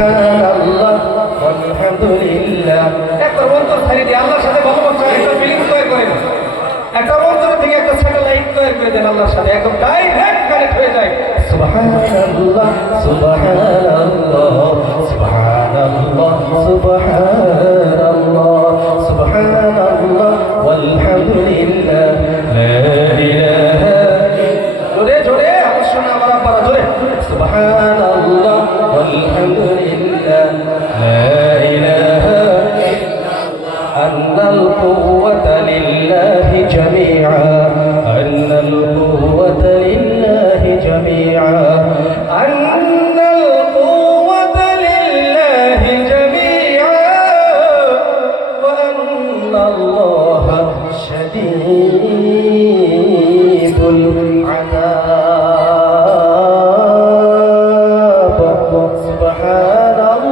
আল্লাহ আলহামদুলিল্লাহ। একটা অন্তর ছাড়িয়ে দিয়ে আল্লাহর সাথে ভালোবাসা একটা ফিলিংস তৈরি করেন। একটা অন্তর থেকে একটা স্যাটেলাইট তৈরি করে দেন আল্লাহর সাথে, একদম ডাইরেক্ট কানেক্ট হয়ে যায়। সুবহানাল্লাহ সুবহানাল্লাহ সুবহানাল্লাহ সুবহানাল্লাহ সুবহানাল্লাহ ওয়ালহামদুলিল্লাহ লা ইলাহা জোরে জোরে আমার শোনা আমার আব্বারা জোরে সুবহানাল্লাহ ওয়ালহামদুলিল্লাহ লা ইলাহা আন্নাল কুওয়াতা লিল্লাহি জামিআ আন্নাল কুওয়াতা লিল্লাহি জামিআ আন্নাল কুওয়াতা লিল্লাহি জামিআ ওয়া আন্নাল্লাহা শাদীদুল আযাব। সুবহানাল্লাহ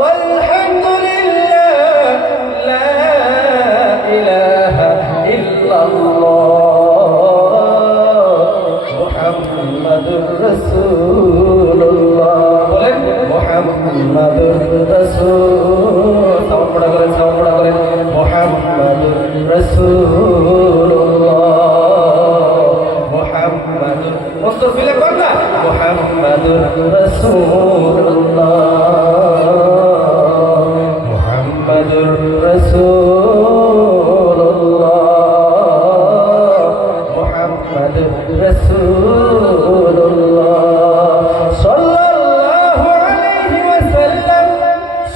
ওয়ালহামদুলিল্লাহ লা ইলাহা ইল্লাল্লাহ মুহাম্মাদুর রাসূলুল্লাহ। বলেন মুহাম্মাদুর রাসূল। সাউন্ড বড় করেন, সাউন্ড বড় করেন। মুহাম্মাদুর রাসূলুল্লাহ মুহাম্মাদুর অন্তর ফিলে কর না মুহাম্মাদুর রাসূলুল্লাহ মুহাম্মাদুর রাসূলুল্লাহ মুহাম্মাদুর রাসূলুল্লাহ সাল্লাল্লাহু আলাইহি ওয়াসাল্লাম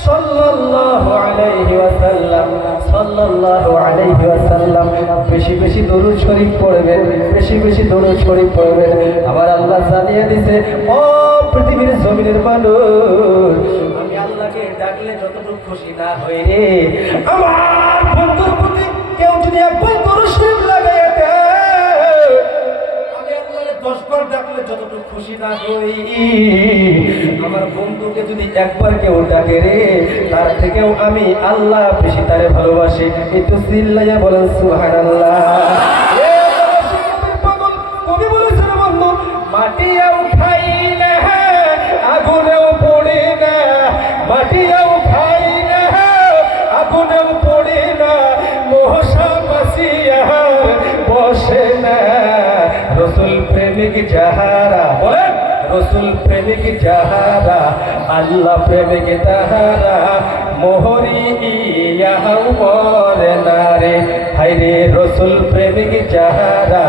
সাল্লাল্লাহু আলাইহি ওয়াসাল্লাম সাল্লাল্লাহু আলাইহি ওয়াসাল্লাম। বেশি বেশি দরুদ শরীফ পড়বেন, বেশি বেশি দরুদ শরীফ পড়বেন। আবার আল্লাহ জানিয়ে দিয়েছে, ও পৃথিবীর জমিনের মানুষ, আমি আল্লাহকে ডাকলে যতটুকু খুশি না হই রে, আমার বন্ধুর প্রতি কেউ যদি একবার দরুদ শরীফ লাগায় দেয়, আমি আল্লাহকে 10 বার ডাকলে যতটুকু খুশি না হই, আমার বন্ধুকে যদি একবার কেউ ডাকে রে, তার থেকেও আমি আল্লাহ বেশি তারে ভালোবাসি। একটু চিল্লাইয়া বলেন সুবহানাল্লাহ। কবি বলেছেন বন্ধু, মাটিও খাই না আগুনেও পড়ে না, মাটিও খাই না আগুনেও পড়ে না, মশা মাছিয়া বসে না, রসুল প্রেমিক যাহারা, বলেন রসুল প্রেমিক যাহারা, আল্লাহ প্রেমিক তাহারা, মোহরি ইয়াহাও মরে না রে। হায়রে রসুল প্রেমিক যাহারা,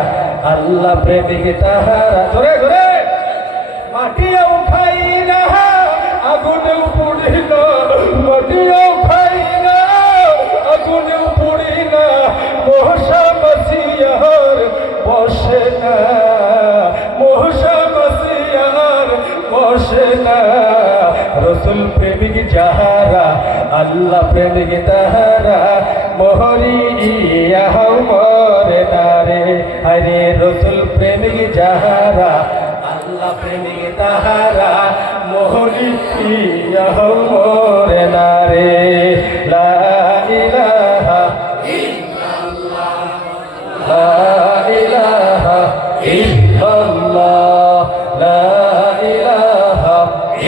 আল্লাহ প্রেমিক তাহারা, ধরে ধরে মাটিও খাই না আগুনেও পড়ি না, মাটিও খাই না আগুনেও পড়ি না, মশা মাছিয়ার বসে না, মশা মাছিয়ার বসে না, রসুল প্রেমিক যাহারা, আল্লাহ প্রেমিক তাহারা, মোহরি ইয়াহাও মরে না রে। আরে রসুল প্রেমিক যাহারা, আল্লাহ প্রেমিক তাহারা, মোহরি ইয়াহাও মরে না রে। লা ইলাহা ইল্লাল্লাহ লা ইলাহা ইল্লাল্লাহ লা ইলাহা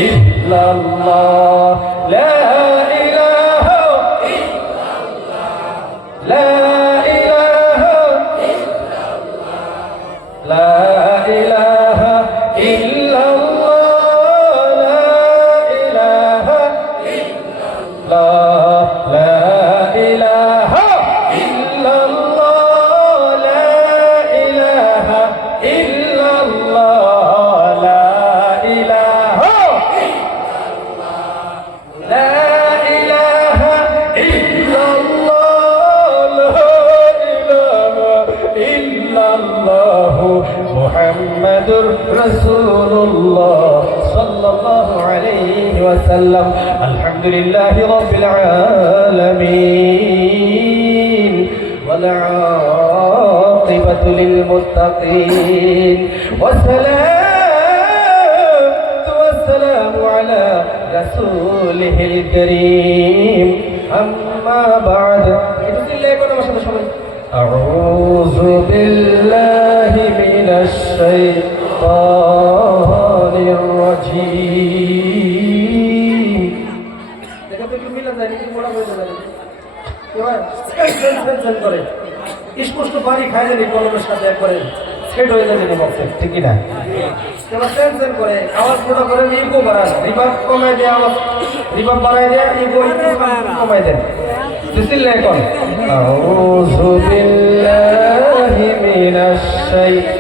ইল্লাল্লাহ লা ইলাহা ইল্লাল্লাহ লা ইলাহা ইল্লাল্লাহ লা ইলাহা ইল্লাল্লাহ লা ইলাহা ইল্লাল্লাহ লা ইলাহা ইল্লাল্লাহ লা ইলাহা মুহাম্মাদুর রাসূলুল্লাহ সাল্লাল্লাহু আলাইহি ওয়াসাল্লাম। আলহামদুলিল্লাহি রাব্বিল আলামিন ওয়াল আকিবাতু লিল মুত্তাকিন ওয়াসসালামু আলা রাসূলিহিল কারীম। আম্মা বা'দ, একটু চিল্লায় কোন আমার সাথে সবাই আউযু বিল্লাহি মিনাশ শাইতানির রাজীম। করে স্পষ্ট পানি খাই জানি কলমের সাথে একবারে সেট হয়ে যাবে বক্সে ঠিক না এবার টেনশন করে আওয়াজ মোটা করে ইগো বাড়ান রিভাব কমাই দেয় আওয়াজ রিভাব বাড়াই দেয় ইগো কমাই দেয় বিসমিল্লাহ এখন আউযু বিল্লাহি মিনাশ শাইতানির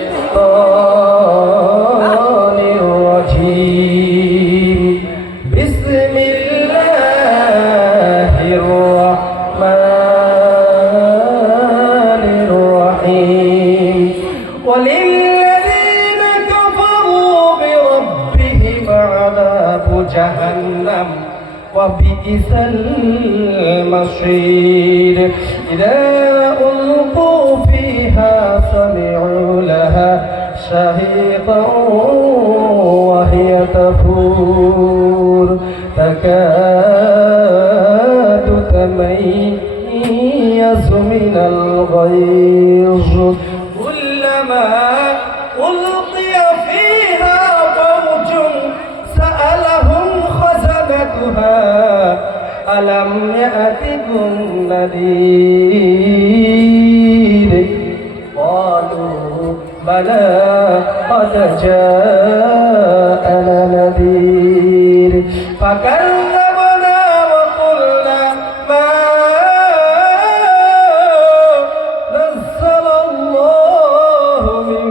রাজীম বিসমিল্লাহির রাহমানির রহিম وللذين كفروا بربهم عذاب جهنم وبئس المصير إذا ألقوا فيها سمعوا لها شهيقا وهي تفور تكاد تميز من الغيظ كلما ألقي فيها فوج سألهم خزنتها ألم يأتكم نذير قالوا بلى قد جاءنا نذير فكذبنا وقلنا ما نزل الله من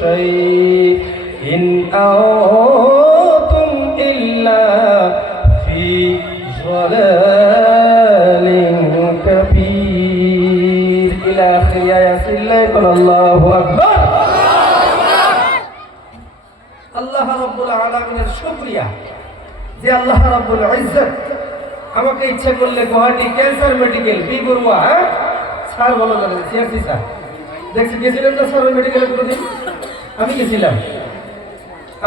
شيء إن أنتم إلا في ضلال كبير إلى آخر آية الله يقول الله أكبر আল্লাহ রাব্বুল আলামিনের শুকরিয়া যে আল্লাহ রাব্বুল ইজ্জত আমাকে ইচ্ছা করলে Guwahati cancer medical B Barua sir ভালো জানেন সিআরসি স্যার দেখছি গেছিলেন না স্যার ওই মেডিকেলে কোনোদিন আমি গেছিলাম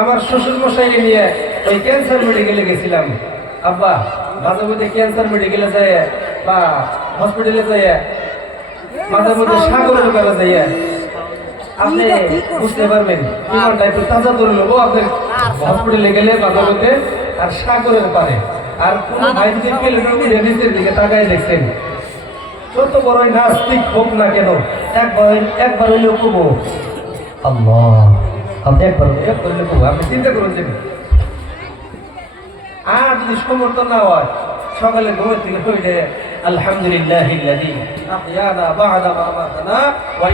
আমার শ্বশুর মশাইকে নিয়ে ওই ক্যান্সার মেডিকেলে গেছিলাম আব্বা মাঝে মধ্যে ক্যান্সার মেডিকেলে যায় বা হসপিটালে যায় মাঝে মধ্যে সাগরের বেলা যায় আপনি বুঝতে পারবেন বিমানটা একটু তাজা ধরে নেবো আপনার হসপিটালে গেলে মাঝে মধ্যে আর সাগরের পারে আর কোন ভাই যদি পেলে নিচের দিকে তাকায় দেখছেন যত বড়ই নাস্তিক হোক না কেন একবার হইলেও কবো আল্লাহ আপনি একবার হইলে কবো আপনি চিন্তা করুন যে আর যদি সমর্থন না হয় সকালে ঘুমের থেকে হইলে আলহামদুলিল্লাহিল্লাযী আহইয়ানা বা'দা মা আমাতানা ওয়া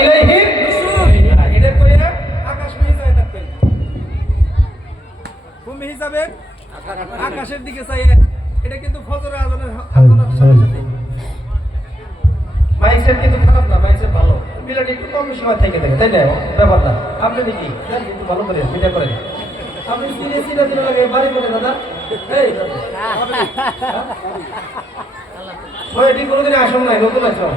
ইলাইহি নুশুর এটা কইরা আকাশ মিহিসায় থাকবেন কোন হিসাবে আকাশের দিকে চাইয়ে এটা কিন্তু ফজরের আজানের সাথে সাথে মাইকসেট কিন্তু খারাপ না মাইকসেট ভালো মিলাটি একটু কম সময় থেকে থাকে তাই না ব্যাপার না আপনি দেখি কিন্তু ভালো করে মিটা করেন আপনি সিরিয়াসিটা দিন লাগে বাড়ি করে দাদা এই মই এটি কোনোদিন আসন নাই নতুন আসন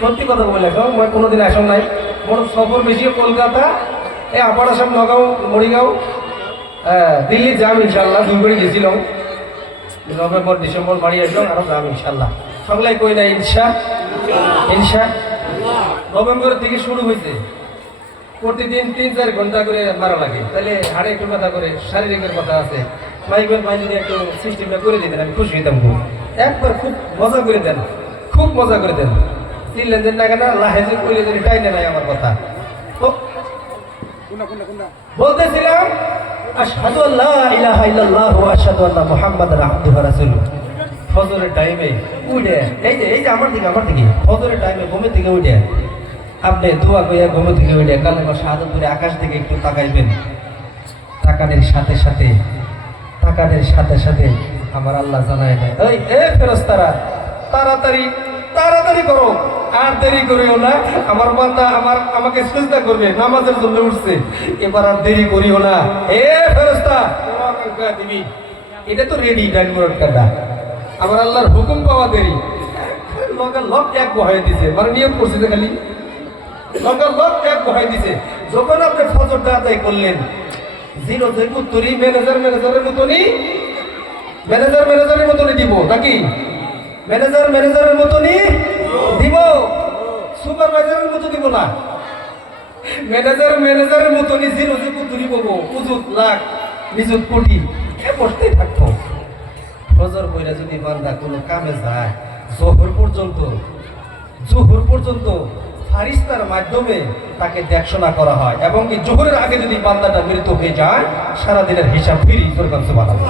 সত্যি কথা বলে মই কোনোদিন আসন নাই মোর সফর বেশি কলকাতা এই আপার আসাম নগাঁও মরিগাঁও দিল্লি যাম ইনশাল্লাহ দুইবারই গেছিলাম নভেম্বর ডিসেম্বর বাড়ি আসলাম আরো যাম ইনশাল্লাহ সকলাই কই না ইনশা নভেম্বরের থেকে শুরু হয়েছে প্রতিদিন 3-4 ঘন্টা করে মারা লাগে তাহলে হাড়ে একটু ব্যথা করে শারীরিকের কথা আছে মাইকেল ভাই যদি একটু সিস্টেমটা করে দিতেন আমি খুশি হইতাম খুব একবার খুব মজা করে দেন চিনলেন দেন না কেন লাহেজে কইলে যদি টাইনে নাই আমার কথা বলতেছিলাম আশহাদু আল্লা ইলাহা ইল্লাল্লাহ ওয়া আশহাদু আন্না মুহাম্মাদার আবদুহু ওয়া রাসূলুহু ফজরের টাইমে উঠে এই যে আমার দিকে ফজরের টাইমে ঘুমের থেকে উঠে আপনি দোয়া কইয়া ঘুমের থেকে উঠে কালেমা শাহাদাত করে আকাশ দিকে একটু তাকাইবেন তাকানের সাথে আমার আল্লাহ জানায় দেয় এই ফেরেশতারা তাড়াতাড়ি করো আর দেরি করিও না আমার বান্দা আমাকে সিজদা করবে নামাজের জন্য উঠছে এবার আর দেরি করিও না ফেরেশতা তোমাকে দিবি এটা তো রেডি ডাইনবোর্ড কাটা আমার আল্লাহর হুকুম পাওয়া দেরি লক এক বহাই দিছে মানে নিয়ম করছে যে খালি লক এক বহাই দিছে যখন আপনি ফজরটা আদায় করলেন জিরো থেকে উত্তরই ম্যানেজারের মতনই দিব নাকি ম্যানেজারের মতনই দিব সুপারভাইজারের মতো দিব না ম্যানেজারের মতনই জিরো থেকে উত্তরই পাবো উজুত লাখ নিযুত কোটি বসতেই থাকতো ফজর কইরা যদি বান্দা কোনো কামে যায় জোহর পর্যন্ত ফারিস্তার মাধ্যমে তাকে দেখশোনা করা হয়, এবং কি জোহরের আগে যদি বান্দাটা মৃত হয়ে যায় সারাদিনের হিসাব ফিরি বানাবো।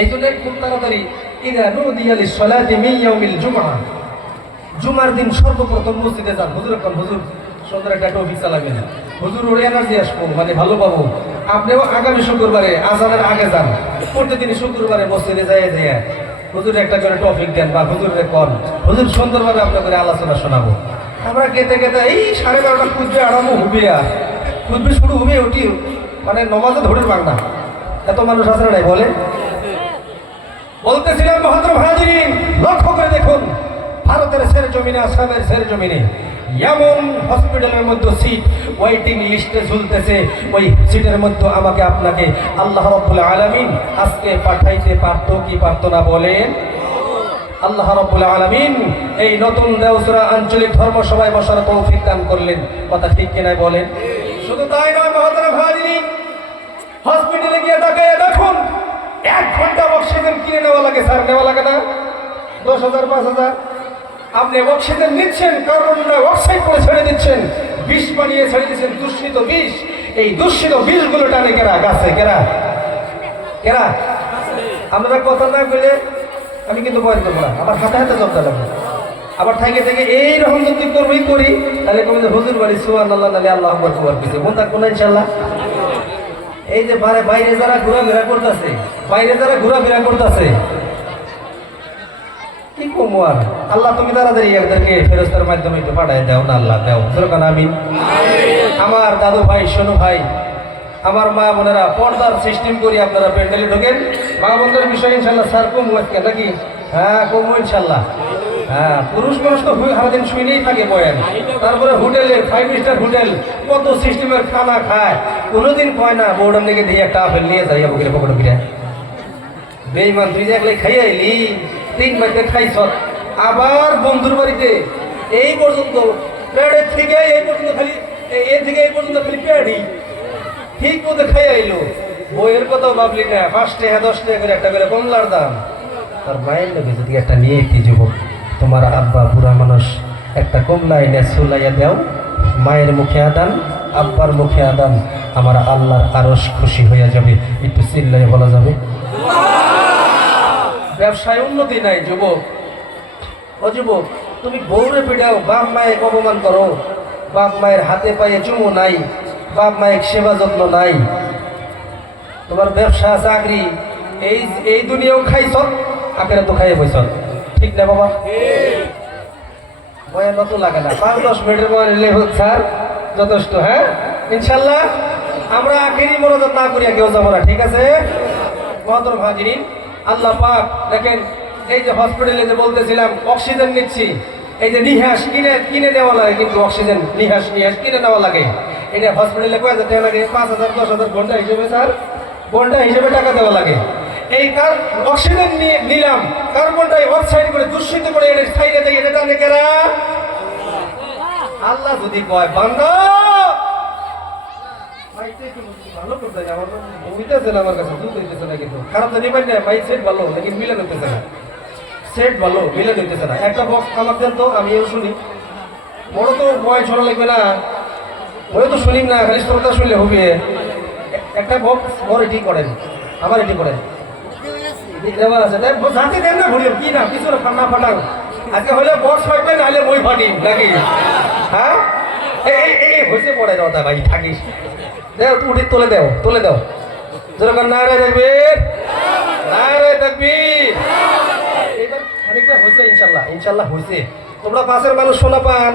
এই জন্য খুব তাড়াতাড়ি ইদা নুদিয়া লিস-সালাতি মিন ইয়াউমিল জুমআহ, জুমার দিন সর্বপ্রথম মসজিদে যান। হুজুর এখন হুজুর সুন্দর একটা টপিক চালাবেন, হুজুর ওর এনার্জি আসবো মানে ভালো পাবো। আপনিও আগামী শুক্রবারে আজানের আগে যান, প্রতিদিন শুক্রবারে মসজিদে যাইয়া হুজুর একটা করে টপিক দেন বা হুজুরে কন, হুজুর সুন্দরভাবে আপনার করে আলোচনা শোনাবো। আমরা গেতে এই 12:30 খুঁজবে আরামও হুবে, আর খুঁজবে শুরু হুবে ওটি মানে নমাজে ধরে বাংলা। এত মানুষ আছে নাই বলে? বলতেছিলাম মহতরম হাজিরিন, লক্ষ্য করে দেখুন ভারতের সের জমিনে, আসামের সের জমিনে এমন হসপিটালের মধ্যে সিট ওয়েটিং লিস্টে ঝুলতেছে, ওই সিটের মধ্যে আমাকে আপনাকে আল্লাহ রাব্বুল আলামিন আজকে পাঠাইতে পারতো কি পারতো না বলেন? আল্লাহ রাব্বুল আলামিন এই নতুন দেওসরা আঞ্চলিক ধর্মসভায় বসার তৌফিক দান করলেন, কথা ঠিক কিনা বলেন? শুধু তাই নয় মহতরম হাজিরিন, হসপিটালে গিয়ে তাকায় দেখুন 1 ঘন্টা অক্সিজেন কিনে নেওয়া লাগে। স্যার নেওয়া লাগে না? 10,000 5,000। আপনি অক্সিজেন নিচ্ছেন, কার্বন ডাই অক্সাইড করে ছেড়ে দিচ্ছেন, বিষ বানিয়ে ছেড়ে দিচ্ছেন, দূষিত বিষ। এই দূষিত বিষগুলো টানে কেরা? গাছে কেরা? আপনারা কথা না বলে আমি কিন্তু বয়ান করবো না, আবার হাতে হাতে জব্দ লাগবে। আবার থেকে এইরকম যদি করি তাহলে কবে হুজুর বাড়ি সুবহানাল্লাহ নালে আল্লাহু আকবার কিছু মন থাকবো না ইনশাআল্লাহ। এই যে বাইরে যারা ঘোরাফেরা করতেছে কি কমো আর, আল্লাহ তুমি তাড়াতাড়ি এদেরকে ফেরেশতার মাধ্যমে একটু পাঠায় দাও না, আল্লাহ দাও। যেরকম আমিন। আমার দাদু ভাই, শোনো ভাই, আমার মা বোনেরা, পর্দার সিস্টেম করি, আপনারা প্যান্ডেলে ঢোকেন। মা বোনদের বিষয় ইনশাল্লাহ স্যার কমু আজকে নাকি? হ্যাঁ কমু ইনশাল্লাহ। হ্যাঁ, পুরুষ মানুষ তো সারাদিন শুনেই থাকে বয়ান, তারপরে হোটেলে 5 স্টার হোটেল কত সিস্টেমের খানা খায়, কোনোদিন কয় না বউডার দিকে দিয়ে একটা আপেল নিয়ে যাই বকরে পকড় ফিরে। বেঈমান, তুই যে একলাই খাইয়া এলি, 3 বাড়িতে খাইছ, আবার বন্ধুর বাড়িতে এই পর্যন্ত প্যাডের থেকে এই পর্যন্ত খালি এই পর্যন্ত খালি প্যাডই ঠিক মতো খাইয়া এলো। বইয়ের কথাও ভাবলি না, 5 টাকা 10 টাকা করে একটা করে কমলার দাম। তার মায়ের লোকে যদি একটা নিয়ে একটি যুবক, তোমার আব্বা বুড়া মানুষ, একটা কমলা এনে সুলাইয়া দাও, মায়ের মুখে আদান, আব্বার মুখে আদান, আমার আল্লাহর আরশ খুশি হয়ে যাবে। একটু চিল্লাই বলা যাবে? ব্যবসায় উন্নতি নাই যুবক। ও যুবক, তুমি বউরে পিটাও, বাপ মায়ের অপমান করো, বাপ মায়ের হাতে পায়ে চুমু নাই, বাপ মায়ের সেবা যত্ন নাই, তোমার ব্যবসা চাকরি এই দুনিয়াও খাইছ, আখেরা তো খাইয়ে বইছ, ঠিক না বাবা? বয়ান অত লাগে না, 5-10 মিনিটের বয়ান এলে হোক স্যার, যথেষ্ট। হ্যাঁ ইনশাল্লাহ আমরা আখেরি মনোযোগ না করিয়া কেউ যাবো না, ঠিক আছে? মহতরম হাজিরিন, আল্লাহ পাক দেখেন, এই যে হসপিটালে যে বলতেছিলাম অক্সিজেন নিচ্ছি, এই যে নিহাস কিনে নেওয়া লাগে, কিন্তু অক্সিজেন নিহাস কিনে নেওয়া লাগে। এটা হসপিটালে কয় হাজার টাকা লাগে? 5,000 10,000 ঘন্টা হিসেবে স্যার, ঘন্টা হিসেবে টাকা দেওয়া লাগে। এই অক্সিজেন নিলাম, কার্বন ডাই অক্সাইড করে দূষিত করে এটা সাইডে দেয়, এটা টানে কেরা? আল্লাহ যদি কয় বান্দা ভালো করতে না, আমার বুঝতেছে না, আমার কাছে দুধ হইতেছে না, কিন্তু খারাপ তো নিবেন না ভাই, সেট ভালো লেকিন মিলে হইতেছে না, সেট ভালো মিলে হইতেছে না। একটা বক্স আমার দেন তো, আমিও শুনি। বড় তো বয় ছড়া লাগবে না, ওই তো শুনিম না, খালি শ্রোতা শুনলে হবে। একটা বক্স বড় এটি করেন, আবার এটি করেন, দেওয়া আছে জাতি দেন না, ভরিও কি না কিছু না ফাটাও। আজকে হলে বক্স ফাটবে, নাহলে মই ফাটি নাকি? হ্যাঁ এই হয়েছে পড়ে দাও ভাই, থাকিস দেও, উঠি তুলে দাও যেরকম নারায় থাকবির, নারায় থাকবির। এইবার খানিকটা হয়েছে ইনশাল্লাহ হয়েছে। তোমরা পাশের মানুষ শোনা পান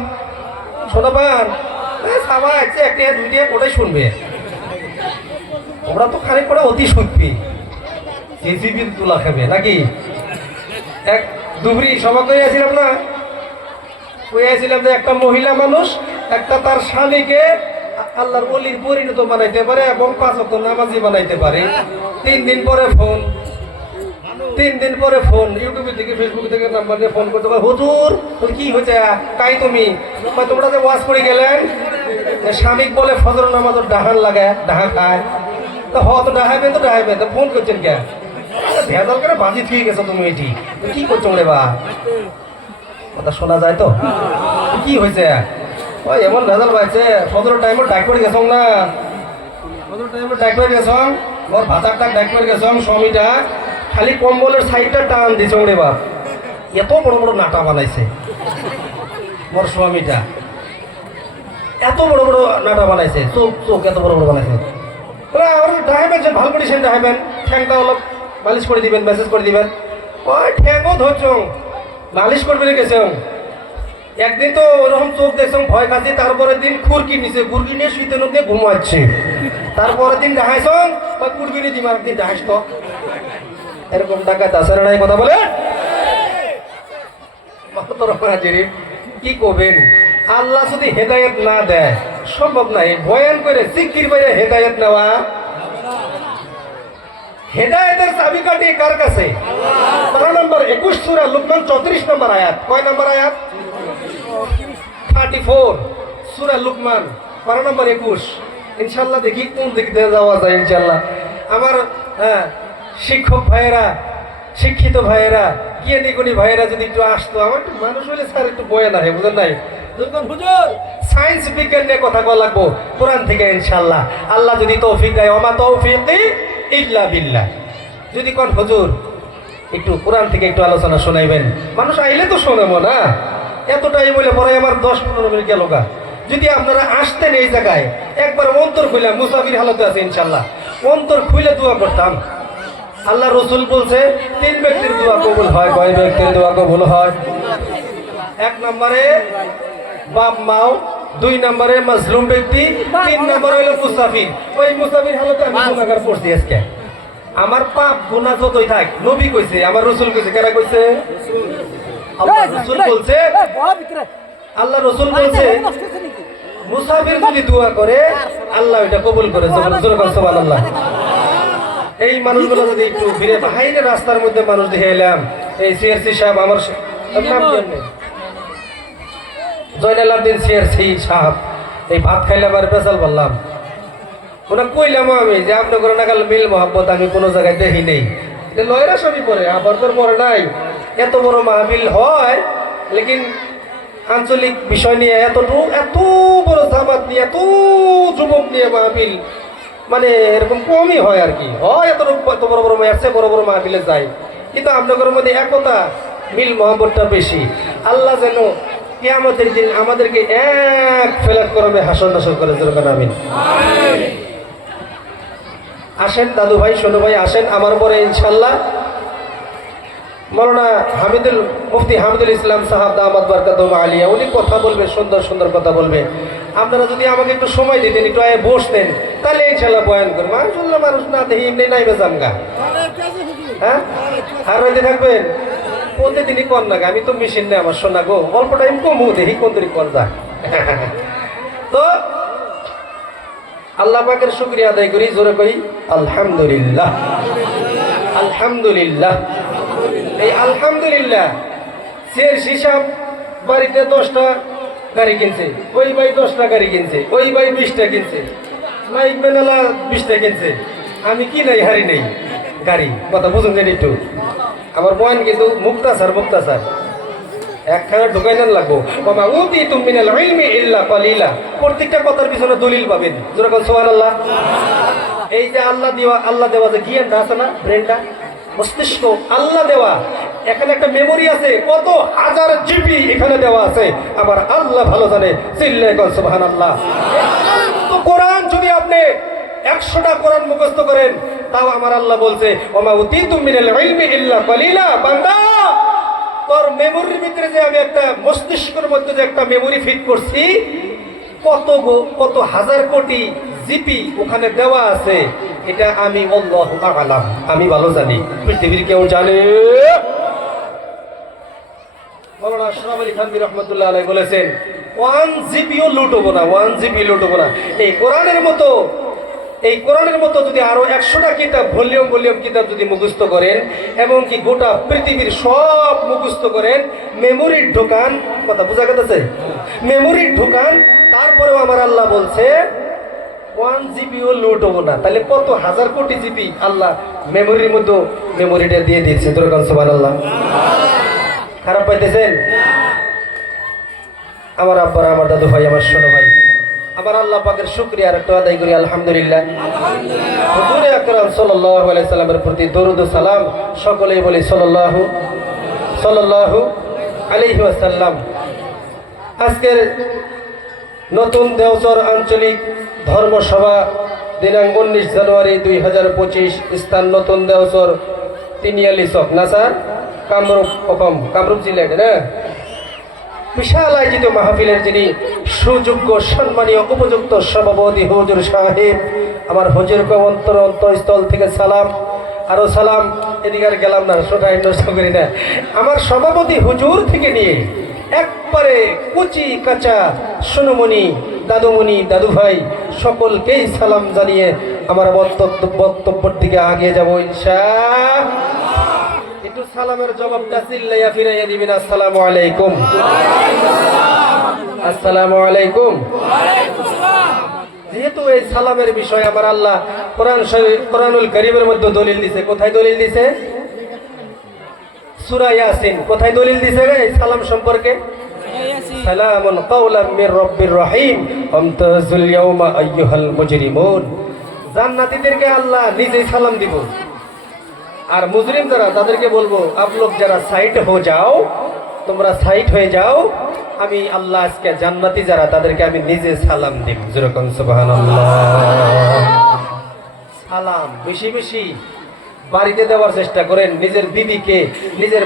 সবাই আছে, 1 2 ওটাই শুনবে। তোমরা তো খানিক পরে অতি শুনবি, জেসিবির তুলা খাবে নাকি? এক দুবরি সভা কইয়াছিলাম না, কইয়াছিলাম যে একটা মহিলা মানুষ একটা তার স্বামীকে আল্লাহর ওলির পরিণত বানাইতে পারে এবং 5 ওয়াক্ত নামাজি বানাইতে পারে। 3 দিন পরে ফোন ইউটিউব থেকে ফেসবুক থেকে নাম্বার দিয়ে ফোন করতে পারে, হুজুর কি হয়েছে তাই তুমি তোমরা যে ওয়াজ করে গেলেন, স্বামী বলে ফজর নামাজ ডাহান লাগায়, ডাহা খায়, তো ডাহাইবেন তো ফোন করছেন কে? ভেজাল করে বাজি থুয়ে গেছো তুমি এটি কি করছো রে বা কথা শোনা যায় তো কি হয়েছে ওই এমন ভেজাল পাইছে সদর টাইমে ডাক করে গেছ না সদর টাইমে ডাক করে গেছ ওর ভাতারটা ডাক করে গেছ স্বামীটা খালি কম্বলের সাইডটা টান দিছ রে বাপ এত বড় বড় নাটা বানাইছে মোর স্বামীটা এত বড় বড় নাটা বানাইছে চোখ চোখ এত বড় বড় বানাইছে ওরা ডাইবেন যে ভালো করে সেন ডাইবেন ঠ্যাংটা অলপ মালিশ করে দিবেন মেসেজ করে দিবেন ওই ঠ্যাংও ধরছ মালিশ করবে গেছে একদিন তো ওরকম চোখ দেখছ ভয় খাচ্ছি তারপরের দিন খুরকি নিছে খুরকি নিয়ে শুইতে নদী ঘুমাচ্ছে তারপরের দিন দেখাইছ বা কুড়বিনি দিম আর দিন দেখাইস তো এরকম টাকা তাছাড়া নাই কথা বলে কি করবেন আল্লাহ যদি হেদায়েত না দেয় সম্ভব নাই বয়ান করে জিকির বাইরে হেদায়েত নেওয়া হেদায়েতের চাবিকাঠি কার কাছে পারা নম্বর 21 সূরা লুকমান 34 নম্বর আয়াত কয় নম্বর আয়াত 34 সূরা লুকমান পারা নম্বর 21 ইনশাআল্লাহ দেখি কোন দিক দিয়ে যাওয়া যায় ইনশাআল্লাহ আমার শিক্ষক ভাইয়েরা শিক্ষিত ভাইয়েরা জ্ঞানী গুণী ভাইয়েরা যদি একটু আসতো আমার একটু মানুষ হলে স্যার একটু বয়ান আহে বুঝেন নাই হুজুর সায়েন্স বিজ্ঞান নিয়ে কথা বলা লাগবো কোরআন থেকে ইনশাআল্লাহ আল্লাহ যদি তৌফিক দেয় ওমা তৌফিকি ইল্লা বিল্লাহ যদি কোন হুজুর একটু কোরআন থেকে একটু আলোচনা শোনাইবেন মানুষ আইলে তো শোনাবো না এত টাইম হইলে পরে আমার 10-15 মিনিট গেল গা যদি আপনারা আসতেন এই জায়গায় একবার অন্তর খুলে মুসাফির হালতে আছে ইনশাআল্লাহ অন্তর খুলে দোয়া করতাম আল্লাহ রসুল বলছে 3 ব্যক্তির দোয়া কবুল হয় কয় ব্যক্তির দোয়া কবুল হয় 1 নম্বরে বাপ মাও 2 নম্বরে মাজলুম ব্যক্তি 3 নম্বরে হলো মুসাফির ওই মুসাফির হালতে আমি গুনাহগার পড়ছি আজকে আমার পাপ গুনাহ যতই থাক নবী কইছে আমার রাসূল কইছে কেরা কইছে আল্লাহ রাসূল বলছে আল্লাহ রাসূল বলছে মুসাফির যদি দোয়া করে আল্লাহ এটা কবুল করে সুবহানাল্লাহ এই মানুষগুলো যদি একটু ফিরে বাইরে রাস্তার মধ্যে মানুষ দেখে এলাম এই সিআরসি সাহেব আমার নাম কি জয়নাল আবদিন সিআরসি সাহেব এই ভাত খাইলে আমার পেশাল বললাম ওনা কইলাম আমি যে আপনি করে নাগাল মিল মোহাম্মত আমি কোনো জায়গায় দেখি নেই এটা লয়রা সবই পরে আবার তোর পরে নাই এত বড় মাহফিল হয় লেকিন আঞ্চলিক বিষয় নিয়ে এত বড় জামাত নিয়ে এত যুবক নিয়ে মাহফিল মানে এরকম কমই হয় আর কি হয় এত বড় বড় আসছে বড় বড় মাহফিলে যায় কিন্তু আপনাদের মধ্যে একতা মিল মহব্বতটা বেশি আল্লাহ যেন কিয়ামতের দিন আমাদেরকে এক ফেলাত করবে হাসর নাসর করে যেরকম আমিন আসেন দাদু ভাই সোনু ভাই আসেন আমার পরে ইনশাল্লাহ মৌলানা হামিদুল মুফতি হামিদুল ইসলাম সাহাব দামাত বারকাতুহু আলিয়া উনি কথা বলবে সুন্দর সুন্দর কথা বলবে আপনারা যদি আমাকে একটু সময় দিতেন একটু আয়ে বসতেন তাহলে ইনশাল্লাহ বয়ান করবো আসলে মানুষ না দেখি এমনি নাই বেজামগা হ্যাঁ আর রইতে থাকবেন প্রতিদিনই কর না আমি তো মেশিন নেই আমার শোনা গো অল্প টাইম কমু দেখি কোন দিন কর যা তো আল্লাহ পাকের শুকরিয়া আদায় করি জোরে করি আলহামদুলিল্লাহ আলহামদুলিল্লাহ এই আলহামদুলিল্লাহ শের হিসাব বাড়িতে 10টা গাড়ি কিনছে ওই ভাই 10টা গাড়ি কিনছে ওই ভাই 20টা কিনছে মাইক বেনালা 20টা কিনছে আমি কি নাই হারি নেই গাড়ি কথা বুঝুন জানি একটু আমার বয়ান কিন্তু মুক্তাসার একখানা ঢুকাই না লাগবো বাবা উতি তুমি মিনাল ইলমি ইল্লা কালিলা প্রত্যেকটা কথার পিছনে দলিল পাবেন যেরকম সুবহানাল্লাহ এই যে আল্লাহ দেওয়া যে জ্ঞানটা আছে না ব্রেনটা মস্তিষ্ক আল্লাহ দেওয়া এখানে একটা মেমোরি আছে কত হাজার জিবি এখানে দেওয়া আছে আমার আল্লাহ ভালো জানে চিল্লায় কর সুবহানাল্লাহ তো কোরআন যদি আপনি 100টা কোরআন মুখস্থ করেন তাও আমার আল্লাহ বলছে ওমা উতিতুম মিনাল ইলমি ইল্লা কালিলা বান্দা তোর মেমোরির ভিতরে যে আমি একটা মস্তিষ্কের মধ্যে যে একটা মেমোরি ফিট করছি কত হাজার কোটি জিপি ওখানে দেওয়া আছে এটা আমি আল্লাহু আ'লাম আমি ভালো জানি পৃথিবীর কেউ জানে মাওলানা আশরাফ আলী থানভী রাহমাতুল্লাহ আলাইহি বলেছেন 1 জিবিও লুটবো না 1 জিবি লুটবো না এই কোরআনের মতো যদি আরো 100টা কিতাব ভলিউম কিতাব যদি মুখস্থ করেন এবং কি গোটা পৃথিবীর সব মুখস্থ করেন মেমোরির ঢোকান কথা বোঝা গেছে মেমোরির ঢোকান তারপরেও আমার আল্লাহ বলছে 1 GB লোড হবো না, তাহলে কত হাজার কোটি জিবি আল্লাহ মেমোরির মধ্যে মেমোরিটা দিয়ে দিয়েছে। সুবহানাল্লাহ। খারাপ পাইতেছেন? আমার আব্বারা, আমার দাদু ভাই, আমার ছোট ভাই, আমার আল্লাহ পাকের শুকরিয়া আর একটু আদায় করি আলহামদুলিল্লাহ। হুজুরে আকরাম সাল্লাল্লাহু আলাইহি সাল্লামের প্রতি দরুদ ও সালাম সকলেই বলি সাল্লাল্লাহু আলাইহি ওয়াসাল্লাম। আজকের নতুন দেওচর আঞ্চলিক ধর্মসভা দিনাঙ্ক 19 জানুয়ারি 2025, স্থান নতুন দেওচর তিনিয়ালি চক, নাসার, কামরূপ জেলায় না। বিশাল আয়োজিত মাহফিলের যিনি সুযোগ্য সম্মানীয় উপযুক্ত সভাপতি হুজুর সাহেব, আমার হুজুরকে অন্তরস্থল থেকে সালাম, আরো সালাম। এদিকে আর গেলাম না, সোটাই নষ্ট করি না। আমার সভাপতি হুজুর থেকে নিয়ে একবারে কুচি কাঁচা সোনমণি, দাদুমণি, দাদু ভাই সকলকেই সালাম জানিয়ে আমার বক্তব্যের দিকে আগিয়ে যাব ইনশাআল্লাহ। একটু সালামের জবাবটা চিল্লাইয়া ফিরাইয়া দিবেন। আসসালামু আলাইকুম। আসসালামু আলাইকুম। যেহেতু এই সালামের বিষয় আমার আল্লাহ কোরআনুল কারীমের মধ্যে দলিল দিছে। কোথায় দলিল দিছে? সূরা ইয়াসিন। কোথায় দলিল দিছে এই সালাম সম্পর্কে? সালামুন কাওলাম মির রাব্বির রহিম আমতাজুল ইয়াওমা আইয়ুহাল মুজরিমুন। জান্নাতীদেরকে আল্লাহ নিজেই সালাম দিব, আর মুজরিম যারা তাদেরকে বলবো আপ লোক যারা সাইড হয়ে যাও, তোমরা সাইড হয়ে যাও, আমি আল্লাহ আজকে জান্নাতি যারা তাদেরকে আমি নিজে সালাম দিব। যেরকম সুবহানাল্লাহ। সালাম বেশি বেশি বাড়িতে দেওয়ার চেষ্টা করেন। নিজের বিবিকে, নিজের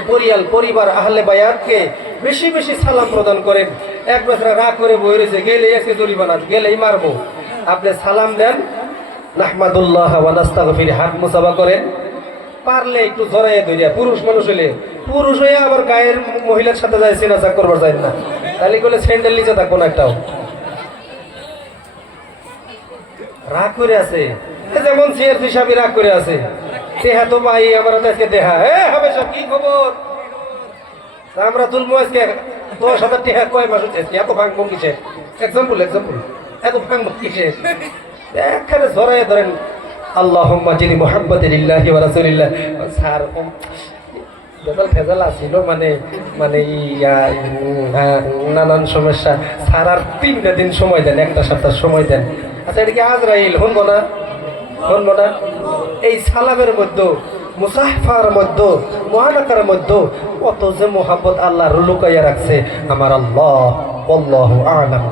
পরিবার আহলে বায়াতকে বেশি বেশি সালাম প্রদান করেন। এক বছর রাগ করে বই রয়েছে, গেলেই আজকে জরিমানা, গেলেই মারবো। আপনি সালাম দেন, নাহমাদুল্লাহ ওয়া নাস্তাগফির, হাত মুসাফা করেন। পারলে একটু জড়াইয়া ধরিয়া, পুরুষ মানুষ হলে, পুরুষ হয়ে আবার গায়ের মহিলার সাথে যায় চেনাচা করবার যায় না, তাহলে বলে স্যান্ডেল নিচে থাকবো না একটাও। রাগ করে আছে, যেমন সিআরপি সাহেব রাগ করে আছে। দেহা তো ভাই আমার আজকে দেহা, হবে সব কি খবর? আমরা তুলবো আজকে 10,000 টাকা, কয় মাস হচ্ছে এত ভাঙবো কিসে? এক্সাম্পল এত ভাঙবো কিসে? একখানে জড়াইয়া ধরেন, আল্লাহুম্মা জিনি মুহাম্মাদিন লিল্লাহি ওয়া রাসূলিল্লাহ। স্যার ফেজাল আসছিল, মানে নানান সমস্যা। স্যার আর 3টা দিন সময় দেন, একটা সপ্তাহ সময় দেন। আচ্ছা, এটা কি আজরাইল শুনবো না? এই সালামের মধ্যে, মুসাফার মধ্যে, মুআনাকার মধ্যে কত যে মোহাব্বত আল্লাহ লুকাইয়া রাখছে আমার আল্লাহ। আল্লাহু আ'লাম,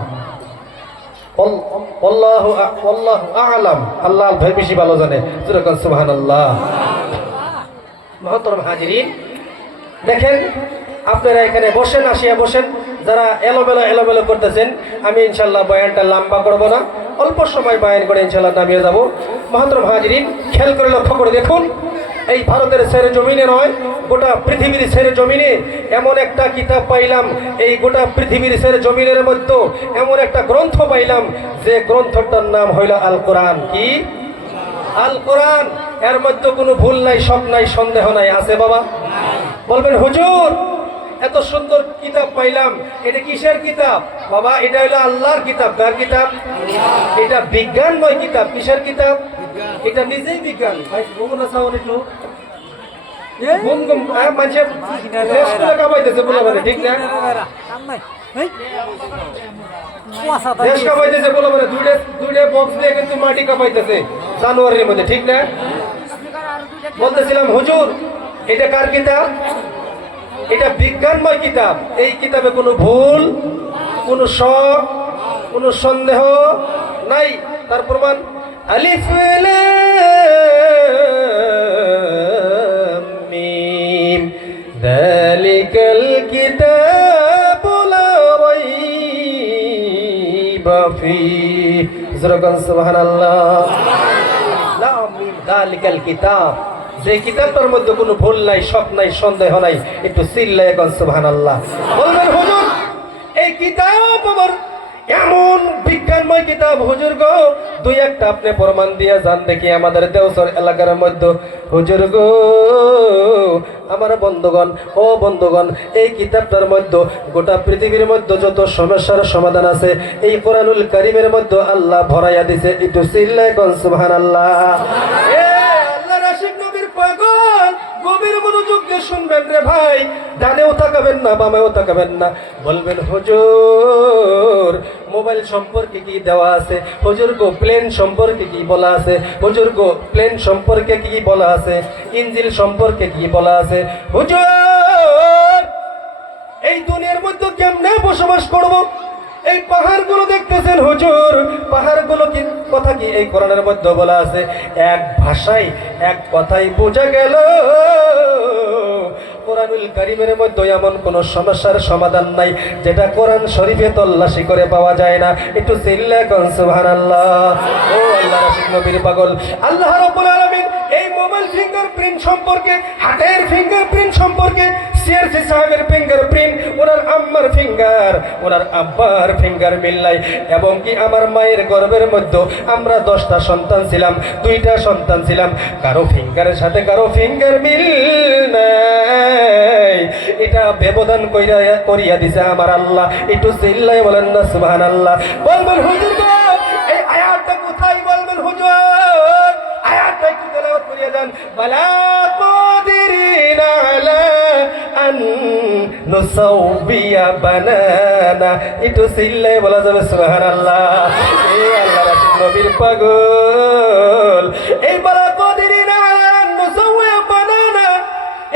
আল্লাহু আ'লাম। আল্লাহ ভাই বেশি ভালো জানে। যেরকম সুবহানাল্লাহ। মুহতারাম হাজিরিন, দেখেন আপনারা এখানে বসেন, আসিয়া বসেন। যারা এলোমেলো করতেছেন, আমি ইনশাল্লাহ বয়ানটা লম্বা করব না, অল্প সময় বয়ান করে ইনশাল্লাহ নামিয়ে যাব। মুহতারাম হাজিরিন, খেয়াল করে লক্ষ্য করে দেখুন, এই ভারতের ছেড়ে জমিনে নয়, গোটা পৃথিবীর ছেড়ে জমিনে এমন একটা কিতাব পাইলাম, এই গোটা পৃথিবীর ছেড়ে জমিনের মধ্যে এমন একটা গ্রন্থ পাইলাম, যে গ্রন্থটার নাম হইল আল কোরআন। কি? আল কোরআন। এর মধ্যে কোনো ভুল নাই, সব নাই, সন্দেহ নাই। আছে বাবা? বলবেন হুজুর এত সুন্দর কিতাব পাইলাম, এটা কিসের কিতাব? বাবা এটা হলো আল্লাহর কিতাব। কার কিতাব? এটা বিজ্ঞানময় কিতাব। কিসের কিতাব? এটা নিজেই বিজ্ঞান। ভাই বগুনা সাউন্ড একটু মানুষে কামাইতেছে বলে মানে, ঠিক না? দেশ কামাইতেছে বলে মানে, দুইটা বক্স দিয়ে কিন্তু মাটি কামাইতেছে জানুয়ারির মধ্যে, ঠিক না? বলতেছিলাম হুজুর এটা কার কিতাব? এটা বিজ্ঞানময় কিতাব। এই কিতাবে কোনো ভুল, কোনো শক, কোনো সন্দেহ নাই। তার প্রমাণ আলিফ লাম মিম যালিকাল কিতাবু লা রাইবা ফীহি। সুবহানাল্লাহ। লাম মিম যালিকাল কিতাব, যে কিতাবটার মধ্যে কোনো ভুল নাই, শক নাই, সন্দেহ নাই। একটু চিল্লায় এখন সুবহানাল্লাহ বলবেন হুজুর এই কিতাব আমার এমন বিজ্ঞানময় কিতাব হুজুর গো, দুই একটা আপনি প্রমাণ দিয়ে যান দেখি আমাদের দেওসর এলাকার মধ্যে। হুজুর গো, আমার বন্ধুগণ, ও বন্ধুগণ, এই কিতাবটার মধ্যে গোটা পৃথিবীর মধ্যে যত সমস্যার সমাধান আছে এই কোরআনুল কারীমের মধ্যে আল্লাহ ভরাইয়া দিছে। একটু চিল্লায় কোন সুবহানাল্লাহ। আল্লাহর আশিক নবীর পাগল, গভীর মনোযোগ দিয়ে শুনবেন রে ভাই, ডানেও তাকাবেন না বামেও তাকাবেন না। বলবেন হুজুর মোবাইল সম্পর্কে কি দেওয়া আছে? হুজুর গো প্লেন সম্পর্কে কি বলা আছে? হুজুর গো প্লেন সম্পর্কে কি বলা আছে? ইঞ্জিল সম্পর্কে কি বলা আছে? হুজুর এই দুনিয়ার মধ্যে কেমনে বসবাস করব? এই পাহাড়গুলো দেখতেছেন হুজুর, পাহাড়গুলো কি কথা কি এই কোরআনের মধ্যে বলা আছে? এক ভাষায় এক কথাই বোঝা গেল কোরআনুল কারীমের মধ্যে এমন কোন সমস্যার সমাধান নাই যেটা কোরআন শরীফে তল্লাশি করে পাওয়া যায় না। একটু চিল্লা কোন সুবহানাল্লাহ। ও আল্লাহর আশিক নবীর পাগল, আল্লাহ রাব্বুল আলামিন এই মোবাইল ফিঙ্গারপ্রিন্ট সম্পর্কে, হাতের ফিঙ্গারপ্রিন্ট সম্পর্কে, সিআরসি সাহেবের ফিঙ্গারপ্রিন্ট, ওনার আম্মার ফিঙ্গার, ওনার আব্বার ফিঙ্গার মিল নাই। এবং কি আমার মায়ের গর্ভের মধ্যে আমরা 10টা সন্তান ছিলাম, 2টা সন্তান ছিলাম, কারো ফিঙ্গারের সাথে কারো ফিঙ্গার মিল নাই। এটা ব্যবধান করিয়া দিছে আমার আল্লাহ। একটু চিল্লাই বলেন না সুবহানাল্লাহ। বলবেন হুজুর গো এই আয়াতটা কোথায়? বলবেন হুজুর আয়াতটা একটু তেলাওয়াত করিয়া দেন। বালা কাদিরিনা আলা আন নুসাউবিয়া বানানা। একটু চিল্লাই বলা যাবে সুবহানাল্লাহ। এই আল্লাহর রাসূল নবীর পাগল, এই বালা কাদিরিনা আলা আন নুসাউবিয়া বানানা,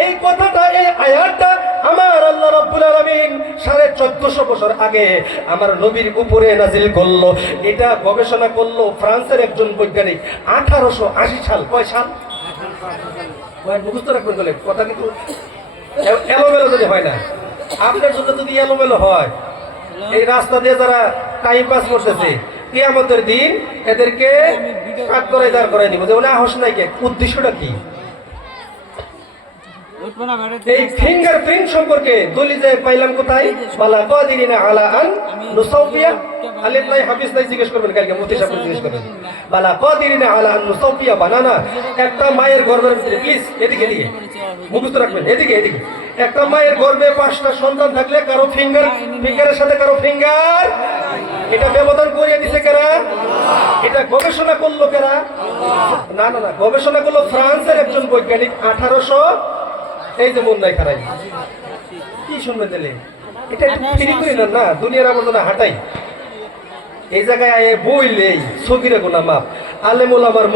এই কথাটা, এই আয়াতটা আমার আল্লাহ রাব্বুল আলামিন 1450 বছর আগে আমার নবীর উপরে নাজিল করলো। এটা গবেষণা করলো ফ্রান্সের একজন বৈজ্ঞানিক 1880 সাল। কয় সাল? মুখস্থ রাখবেন বলে কথা, কিন্তু এলোমেলো যদি হয় না, আপনার জন্য যদি এলোমেলো হয়, এই রাস্তা দিয়ে যারা টাইম পাস করতেছে কিয়ামতের দিন এদেরকে কাট করে দাঁড় করাই দিব যে ওনা হোস নাই কে, উদ্দেশ্যটা কি? এই ফিঙ্গারপ্রিন্ট সম্পর্কে দলিল পাইলাম কোথায়? বালা কাদিরিনা আলা আন নুসাউবিয়া, আলিফ লাই হাফিজ নাই জিজ্ঞেস করবেন কালকে, মুফতি সাহেব জিজ্ঞেস করবেন। বালা কাদিরিনা আলা আন নুসাউবিয়া বানানা, একটা মায়ের গর্ভের ভিতরে, প্লিজ এদিকে এদিকে মুখস্থ রাখবেন, এদিকে এদিকে, একটা মায়ের গর্ভে 5টা সন্তান থাকলে কারো ফিঙ্গারের সাথে কারো ফিঙ্গার, এটা ব্যবধান করিয়ে দিছে কারা? এটা গবেষণা করলো কারা? না না না, গবেষণা করলো ফ্রান্সের একজন বৈজ্ঞানিক 1800, এই যে মন নাই খারাই, কি শুনবে দিলে? এটা ফিরি করি না, দুনিয়ার আবর্জনা হাঁটাই। এই জায়গায় আয়ে বইলেই সগিরা গুনাহ মাপ। আলেমুল আমার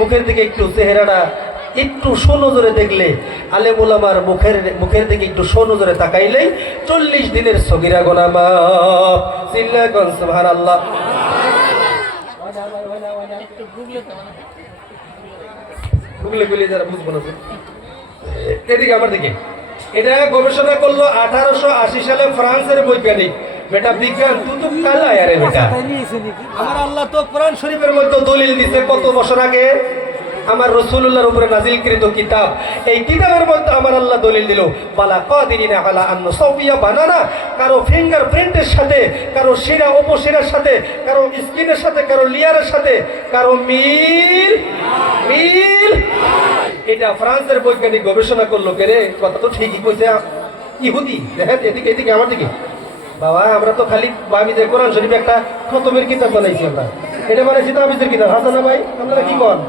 মুখের দিকে একটু চেহারাটা একটু সুনজরে দেখলে, আলেমুল আমার মুখের দিকে একটু সুনজরে তাকাইলেই 40 দিনের সগিরা গুনাহ মাপ। চিল্লা কোন সুবহানাল্লাহ। গুগলে যারা বুঝবো না, এদিকে আমার দিকে, এটা গবেষণা করলো 1880 সালে ফ্রান্সের বৈজ্ঞানিক। বেটা বিজ্ঞান তুই তো কালা আরে বেটা, আমার আল্লাহ তো কোরআন শরীফের মধ্যে দলিল দিছে কত বছর আগে আমার রাসূলুল্লাহর উপরে নাজিলকৃত কিতাব। এই কিতাবের মধ্যে আমার আল্লাহ দলিল দিল বালা কাদিরিনা আলা আন নুসাউবিয়া বানানা, কারো ফিঙ্গারপ্রিন্টের সাথে, কারো শিরা উপশিরার সাথে, কারো স্কিনের সাথে, কারো লিয়ারের সাথে কারো মিল। এটা ফ্রান্সের বৈজ্ঞানিক গবেষণা করলো কে রে? কথা তো ঠিকই কইছে ইহুদি। দেখেন এদিকে এদিকে আমার দিকে, বাবা আমরা তো খালি ভাবি যে কোরআন শরীফ একটা খতমের কিতাব বানাইছি আমরা, এটা বানাইছি তাবিজের কিতাব। হাসানা ভাই আপনারা কি করেন?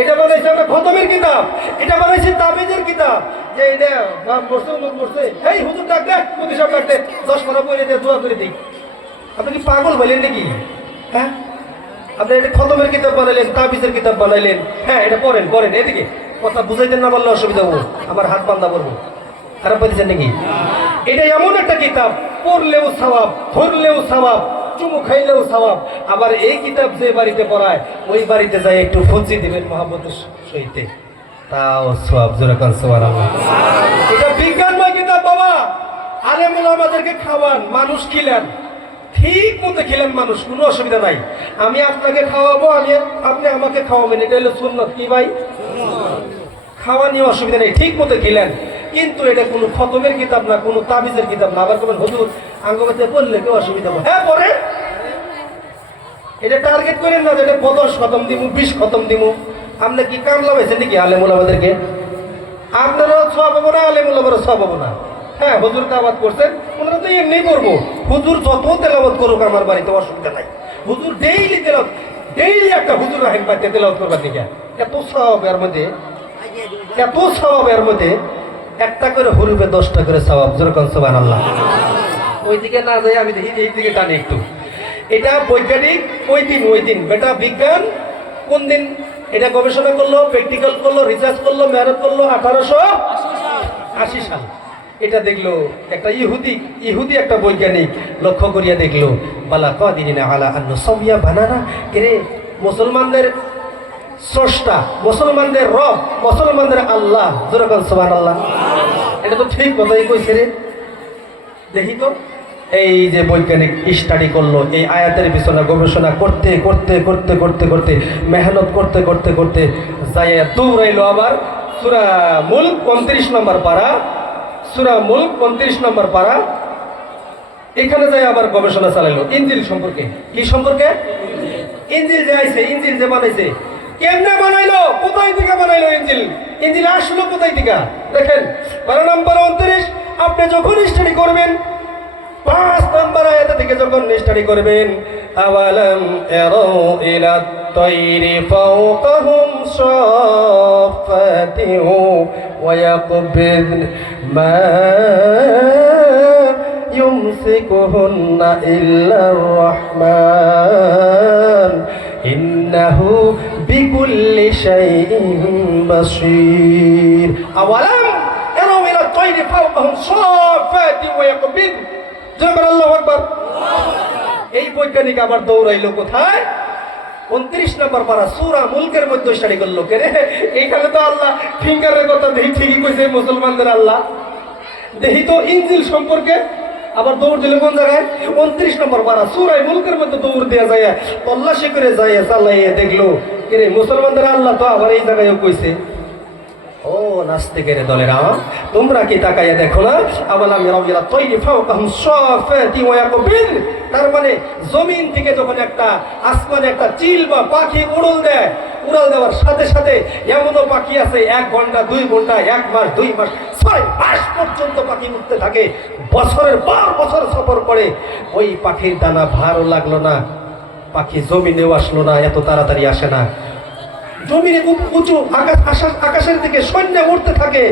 এটা বানাইছি আমরা খতমের কিতাব, এটা বানাইছি তাবিজের কিতাব। যে এটা মরছে এই হুজুর ডাক দে, মুফতি সাহেব ডাক দে, 10 পারা পড়ে দিয়ে দোয়া করে দিই। আপনি কি পাগল হইলেন নাকি? হ্যাঁ, আপনি এটা খতমের কিতাব বানাইলেন, তাবিজের কিতাব বানাইলেন। হ্যাঁ এটা পড়েন এদিকে, কথা বুঝাইতেন না বললে অসুবিধা হবো, আমার হাত বান্ধা করবো। খারাপ পাইছেন নাকি? এটা এমন একটা কিতাব, পড়লেও সওয়াব, ধরলেও সওয়াব, চুমু খাইলেও সওয়াব। আবার এই কিতাব যে বাড়িতে পড়ায় ওই বাড়িতে যাই একটু ফজি দিবেন মহব্বতের সহিতে, তাও সওয়াব। জোরে কান সুবহানাল্লাহ। এটা বিজ্ঞানময় কিতাব বাবা। আলেমুল আমাদেরকে খাওয়ান, মানুষ খিলেন, ঠিক মতো খেলেন মানুষ, কোনো অসুবিধা নাই। আমি আপনাকে খাওয়াবো, আপনি আমাকে খাওয়াবেন, এটা হলো সুন্নাত। কি ভাই? খাওয়া নিয়ে অসুবিধা নেই, ঠিক মতো খেলেন। কিন্তু এটা কোনো খতমের কিতাব না, কোনো তাবিজের কিতাব না। আবার বলবেন হুজুর আঙ্গবাতে পড়লে কেউ অসুবিধা হবে? হ্যাঁ পরে এটা টার্গেট করেন না, এটা 10 খতম দিব, 20 খতম দিব। আপনি কি কামলা পাইছেন নাকি আলেমুল আমাদেরকে? আপনারও সব হবো না, আলেমুল আমারও সব হবো না। হ্যাঁ হুজুর দাওয়াত করছেন, ওনারা তো এমনি করবো। হুজুর যত তেলাওয়াত করুক আমার বাড়িতে অসুবিধা নাই। হুজুর ডেইলি তেলাওয়াত, ডেইলি একটা হুজুর রাখেন বাড়িতে তেলাওয়াত করবার দিকে। এত সওয়াবের মধ্যে, এত সওয়াবের মধ্যে একটা করে হুরুফে 10টা করে সওয়াব। যেরকম সুবহানাল্লাহ। ওইদিকে না যাই আমি দেখি এই দিকে টানি একটু। এটা বৈজ্ঞানিক ওই দিন বেটা বিজ্ঞান কোন দিন এটা গবেষণা করলো, প্র্যাকটিক্যাল করলো, রিসার্চ করলো, মেহনত করলো 1880 সাল। এটা দেখলো একটা ইহুদি একটা বৈজ্ঞানিক লক্ষ্য করিয়া দেখলো, বালা কাদিরিনা আলা আন নুসাবিয়া বানানা। এরে মুসলমানদের স্রষ্টা, মুসলমানদের রব, মুসলমানদের আল্লাহ। যেরকম সুবহানাল্লাহ। এটা তো ঠিক কথাই কইছে রে। দেখি তো এই যে বৈজ্ঞানিক স্টাডি করলো, এই আয়াতের পিছনে গবেষণা করতে করতে করতে করতে করতে মেহনত করতে করতে করতে যাইয়া দৌড়াইলো আবার সূরা মুলক 29 নম্বর পারা, সূরা মুলক 29 নম্বর পারা। এখানে যাই আবার গবেষণা চালাইলো ইনজিল সম্পর্কে। কি সম্পর্কে? ইনজিল যে আইছে, ইনজিল যে বানাইছে, কেমনে বানাইলো, কোথায় থেকে বানাইলো ইনজিল? ইনজিল আসলো কোথায় থেকে? দেখেন পারা নাম্বার 29। আপনি যখন স্টাডি করবেন 5 নম্বর আয়াত থেকে যখন স্টাডি করবেন, আওয়ালাম ইয়ারাউ ইলা তাইরি ফাওকাহুম সাফাতিহু ওয়া ইয়াকবিদ মা ইউমসিকুহুন্না ইল্লার রাহমান ইন্নাহু বিকুল্লি শাইইন বাসীর। আওয়ালাম ইয়ারাউ ইলা তাইরি ফাওকাহুম সাফাতিহু ওয়া ইয়াকবিদ। আল্লাহু আকবার। এই বৈজ্ঞানিক আবার দৌড়াইলো কোথায়? 29 নম্বর পারা সূরা মুলকের মধ্যে স্টাডি করলো। কে রে? এইখানে তো আল্লাহ ফিঙ্গারের কথা দেখি ঠিকই কইছে, মুসলমানদের আল্লাহ। দেখি তো ইনজিল সম্পর্কে আবার দৌড় দিল কোন জায়গায়? 29 নম্বর পারা সূরা মুলকের মধ্যে দৌড় দেয়া যায়, তল্লাশি করে যায়, চালাইয়ে দেখলো কে রে মুসলমানদের আল্লাহ তো আবার এই জায়গায়ও কইছে। ও নাস্তিকের দলেরা, তোমরা কি তাকাইয়া দেখো না? আওয়ালাম ইয়ারাউ ইলা তাইরি ফাওকাহুম সাফাতি ওয়া ইয়াকবিদ। তার মানে জমিন থেকে যখন একটা আসমানে একটা চিল বা পাখি উড়াল দেয়, উড়াল দেওয়ার সাথে সাথে এমনও পাখি আছে 1 ঘন্টা 2 ঘন্টা 1 মাস 2 মাস 6 মাস পর্যন্ত পাখি উঠতে থাকে, বছরের পর বছর সফর করে। ওই পাখির দানা ভারও লাগলো না, পাখি জমিনেও আসলো না, এত তাড়াতাড়ি আসে না। জমিনে উঁচু আকাশের দিকে সৈন্য উঠতে থাকে,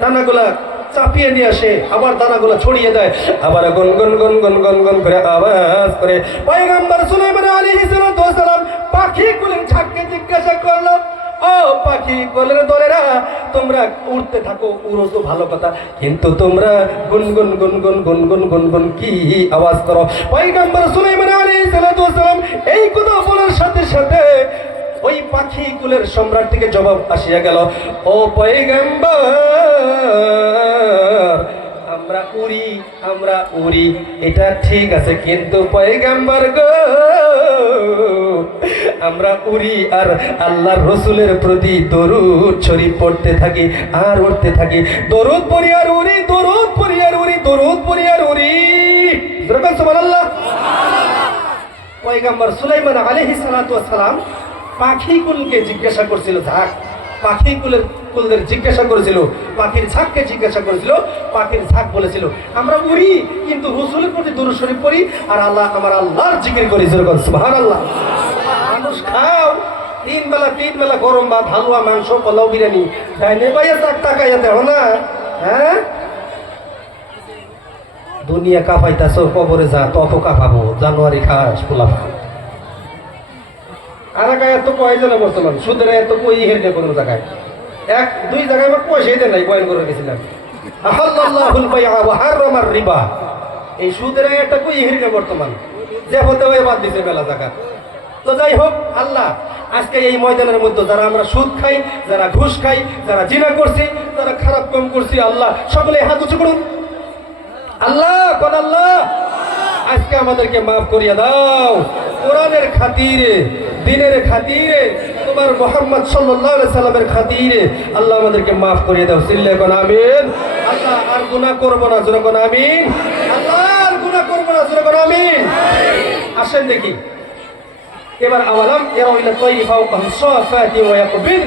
দানাগুলা চাপিয়ে নিয়ে আসে, আবার দানাগুলা ছড়িয়ে দেয়, আবার গন গন গন গন গন গন করে আওয়াজ করে পয়গম্বর সুলাইমান আলাইহিস সালাম পাখি কুলের ঝাঁককে জিজ্ঞাসা করলো, ও পাখি কুলের দলেরা, তোমরা উড়তে থাকো, উড়ো তো ভালো কথা, কিন্তু তোমরা গুনগুন গুনগুন গুনগুন গুনগুন কি আওয়াজ করো? পয়গম্বর সুলাইমান আলাইহিস সালাম এই কথা বলার সাথে সাথে ওই পাখি কুলের সম্রাট থেকে জবাব আসিয়া গেল, ও পয়গম্বর, আমরা উড়ি, এটা ঠিক আছে, কিন্তু পয়গম্বর গো, আমরা উড়ি আর আল্লাহর রসুলের প্রতি দরুদ শরীফ পড়তে থাকি আর উঠতে থাকি, দরুদ পড়ি আর উড়ি, দরুদ পড়ি আর উড়ি, দরুদ পড়ি আর উড়ি। সুবহানাল্লাহ। পয়গম্বর সুলাইমান আলাইহিস সালাম পাখি কুলকে জিজ্ঞাসা করছিল, পাখি কুলদের জিজ্ঞাসা করেছিল, পাখির ঝাঁককে জিজ্ঞাসা করেছিল, পাখির ঝাঁক বলেছিল আমরা উড়ি কিন্তু রাসূলের প্রতি দরুদ শরীফ পড়ি আর আমার আল্লাহর জিকির করি। যেরকম সুবহানাল্লাহ। মানুষ খাও 3 বেলা গরম ভাত, হালুয়া, মাংস, পোলাও, বিরিয়ানি, ডাইনে বাইয়া টাকাইয়া দেও না। হ্যাঁ, দুনিয়া কাঁপাইতাছ, কবরে যা তত কাঁপাবো, জানুয়ারি খাস পোলা। আর এত পয়সা না বর্তমান সুদের এত কই হেরে কোনো জায়গায়, 1-2 জায়গায় বা পয়সা হেঁটে নাই, বয়ান করে গেছিলাম আহাল্লাহুল বাইআ ওয়া হারামার রিবা। এই সুদের একটা কই হেরে বর্তমান যে হতে হয়ে বাদ দিতে বেলা জায়গা। তো যাই হোক, আল্লাহ আজকে এই ময়দানের মধ্যে যারা আমরা সুদ খাই, যারা ঘুষ খাই, যারা জিনা করছি, যারা খারাপ কাম করছি, আল্লাহ সকলে হাত উঁচু করুন। আল্লাহ কোন আল্লাহ আজকে আমাদেরকে মাফ করিয়া দাও, কোরআনের খাতিরে, দিনের খাতিরে, তোমার মুহাম্মদ সাল্লাল্লাহু আলাইহি সাল্লামের খাতিরে আল্লাহ আমাদেরকে মাফ করিয়ে দাও। সিল্লে কোন আমিন। আল্লাহ আর গুনাহ করব না, জোরে কোন আমিন। আল্লাহ আর গুনাহ করবো না, জোরে করো আমিন। আসেন দেখি এবার আওয়ালাম ইয়ারাউ ইলা তাইরি ফাওকাহুম সাফাতি ওয়া ইয়াকবির,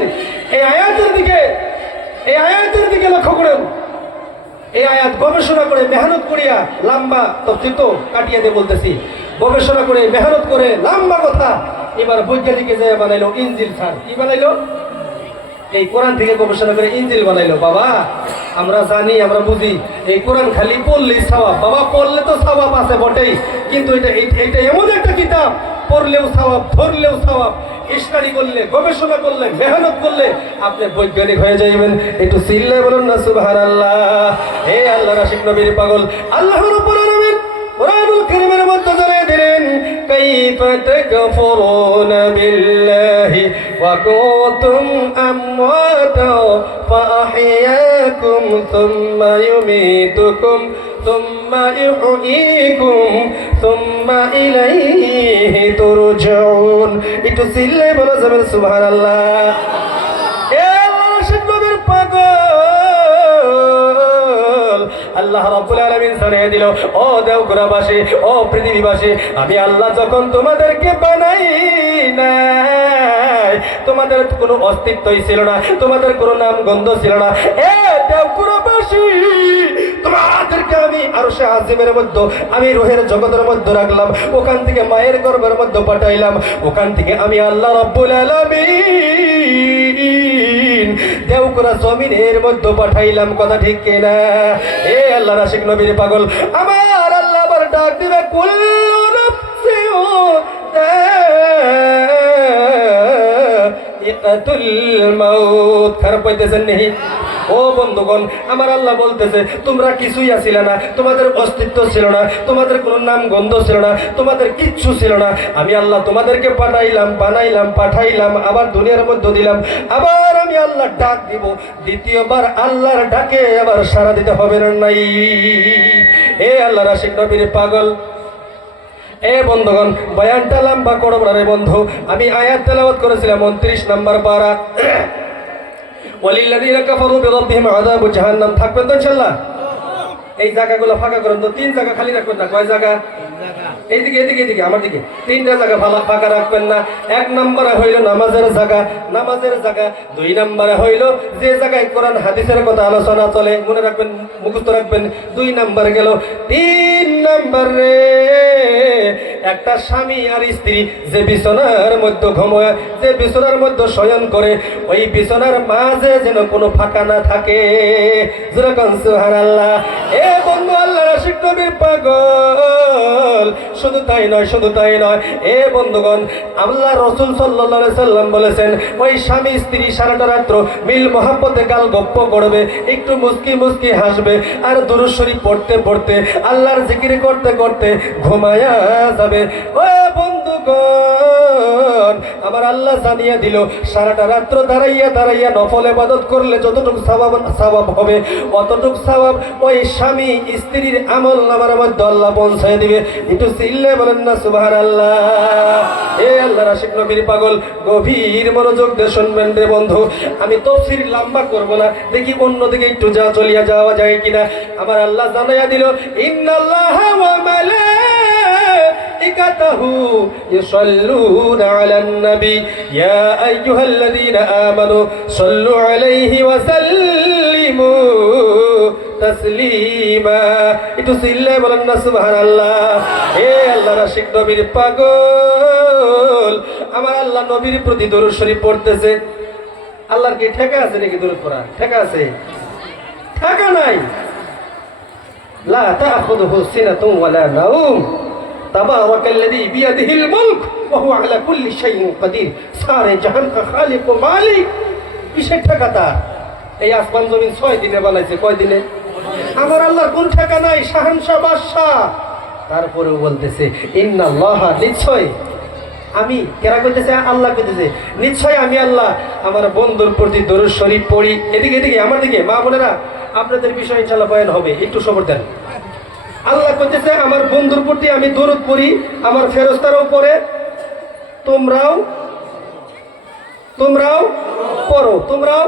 এই আয়াতের দিকে লক্ষ্য করেন। এই আয়াত গবেষণা করে মেহনত করিয়া, লম্বা তফসির তো কাটিয়ে দিয়ে বলতেছি, গবেষণা করে মেহনত করে লম্বা কথা এবার বৈজ্ঞানিকে যে বানাইলো ইনজিল স্যার, কি বানাইলো? এই কোরআন থেকে গবেষণা করে ইনজিল বানাইলো। বাবা আমরা জানি, আমরা বুঝি এই কোরআন খালি পড়লেই সওয়াব, বাবা পড়লে তো সওয়াব আছে বটেই, কিন্তু এটা এমন একটা কিতাব, পড়লেও সওয়াব, ধরলেও সওয়াব, স্টাডি করলে, গবেষণা করলে, মেহনত করলে আপনি বৈজ্ঞানিক হয়ে যাইবেন। একটু চিল্লায় বলুন না সুবহানাল্লাহ। হে আল্লাহর আশিক নবীর পাগল, আল্লাহর রাব্বুল আলামিন কুরআনুল কারীমের মধ্যে জানিয়ে দিলেন, কাইফা তাকফুরুনা বিল্লাহি ওয়া কুনতুম আমওয়াতা ফাআহইয়াকুম সুম্মা ইউমীতুকুম সুম্মা ইউহয়ীকুম সুম্মা ইলাইহি তুরজাউন। একটু চিল্লায় বলা যাবে সুবহানাল্লাহ। এ আল্লাহর আশিক নবীর পাগল, আল্লাহ রাব্বুল আলামিন জানিয়ে দিল, ও দেওঘরাবাসী, ও পৃথিবীবাসী, আমি আল্লাহ যখন তোমাদেরকে বানাই নাই, তোমাদের কোনো অস্তিত্বই ছিল না, তোমাদের কোনো নাম গন্ধ ছিল না। এ দেওঘরাবাসী, তোমাদেরকে আমি আরশে আজিমের মধ্যে, আমি রূহের জগতের মধ্যে রাখলাম, ওখান থেকে মায়ের গর্ভের মধ্যে পাঠাইলাম, ওখান থেকে আমি আল্লাহ রাব্বুল আলামিন দেওঘরা জমিনের মধ্যে পাঠাইলাম। কথা ঠিক কিনা? এ আল্লাহর আশিক নবীর পাগল, আমার আল্লাহ আবার ডাক দিবে, কুল্লু নাফসিন যায়িকাতুল মাউত। খারাপ পাইতেছেন নেই? ও বন্ধুগণ, আমার আল্লাহ বলতেছে, তোমরা কিছুই আছিল না, তোমাদের অস্তিত্ব ছিল না, তোমাদের কোনো নাম গন্ধ ছিল না, তোমাদের কিচ্ছু ছিল না। আমি আল্লাহ তোমাদেরকে পাঠাইলাম, বানাইলাম, পাঠাইলাম, আবার দুনিয়ার মধ্যে দিলাম, আবার আমি আল্লাহ ডাক দিব। দ্বিতীয়বার আল্লাহর ডাকে আবার সাড়া দিতে হবে না নাই? এ আল্লাহর আশিক নবীর পাগল, এ বন্ধুগণ, বয়ানটা লম্বা করব না রে বন্ধু। আমি আয়াত তেলাওয়াত করেছিলাম 29 নম্বর পারা, ওয়ালিল্লাযীনা কাফারু বিরাব্বিহিম আযাবু জাহান্নাম। থাকবেন তো ইনশাআল্লাহ? এই জায়গাগুলো ফাঁকা করেন তো, 3 জায়গা খালি রাখবেন না। কয় জায়গা? এইদিকে, এদিকে, এদিকে, আমার দিকে 3টা জায়গা ফাঁকা রাখবেন না। 1 নম্বরে হইল নামাজের জায়গা, 2 নম্বরে হইল যে জায়গায় কোরআন হাদিসের কথা আলোচনা চলে, মনে রাখবেন, মুখস্থ রাখবেন। 2 নম্বর গেল। 3 নম্বরে একটা স্বামী আর স্ত্রী যে বিছানার মধ্যে ঘুমায়, যে বিছানার মধ্যে শয়ন করে, ওই বিছানার মাঝে যেন কোনো ফাঁকা না থাকে। যেরকম সুবহানাল্লাহ। এ বন্ধু, আল্লাহর আশিক নবীর পাগল, শুধু তাই নয়, শুধু তাই নয়, এ বন্ধুগণ, আল্লাহ রাসূল সাল্লাল্লাহু আলাইহি সাল্লাম বলেছেন, ওই স্বামী স্ত্রী সারাটা রাত্র মিল মহব্বতে গাল গপ্প করবে, একটু মুস্কি মুস্কি হাসবে, আর দুরূদ শরীফ পড়তে পড়তে, আল্লাহর জিকির করতে করতে ঘুমায়া যাবে। ও বন্ধুগণ, আমার আল্লাহ জানিয়ে দিল, সারাটা রাত্র দাঁড়াইয়া দাঁড়াইয়া নফল ইবাদত করলে যতটুকু সওয়াব হবে, অতটুকু সওয়াব ওই স্বামী স্ত্রীর আমল নামার মধ্যে আল্লাহ পৌঁছায় দিবে। একটু চিল্লে বলেন না সুবহানাল্লাহ। এ আল্লাহর আশিক নবীর পাগল, গভীর মনোযোগ দিয়ে শুনবেন রে বন্ধু। আমি তাফসীর লম্বা করব না, দেখি অন্যদিকে একটু চলিয়া যাওয়া যায় কিনা। আমার আল্লাহ জানাইয়া দিল, ইন্নাল্লাহা ওয়া মালাইকাতাহু ইউসাল্লুনা আলান নবী ইয়া আইয়ুহাল্লাযীনা আমানু সাল্লু আলাইহি ওয়া সাল্লিমু তাসলিমা। একটু চিল্লায় বলেন না সুবহানাল্লাহ। হে আল্লাহর আশিক নবীর পাগল, আমার আল্লাহ নবীর প্রতি দরুদ শরীফ পড়তেছে। আল্লাহর কি ঠেকা আছে নাকি দরুদ পড়া? ঠেকা আছে? ঠেকা নাই। লা তাখুযুহু সিনাতুন ওয়ালা নাওম, তাবারাকাল্লাযী বিয়াদিহিল মুলক ওয়া হুয়া আলা কুল্লি শাইইন কাদির, সারে জাহান কা খালিক ও মালিক। কিসের ঠেকাতা? এই আসমান জমিন 6 দিনে বানাইছে। কয় দিনে? আমার আল্লাহর কোন ঠেকা নাই, শাহানশাহ বাদশাহ। তারপরেও বলতেছে, ইন্নাল্লাহা, নিশ্চয় আমি, কেরা কইতেছে? আল্লাহ কইতেছে, নিশ্চয় আমি আল্লাহ আমার বন্ধুর প্রতি দরুদ শরীফ পড়ি। এদিকে এদিকে, আমার দিকে, মা বোনেরা, আপনাদের বিষয় ইনশাআল্লাহ বয়ান হবে, একটু সবর দেন। আল্লাহ কইতেছে, আমার বন্ধুর প্রতি আমি দরুদ পড়ি, আমার ফেরেশতারাও পড়ে, তোমরাও পড়ো, তোমরাও।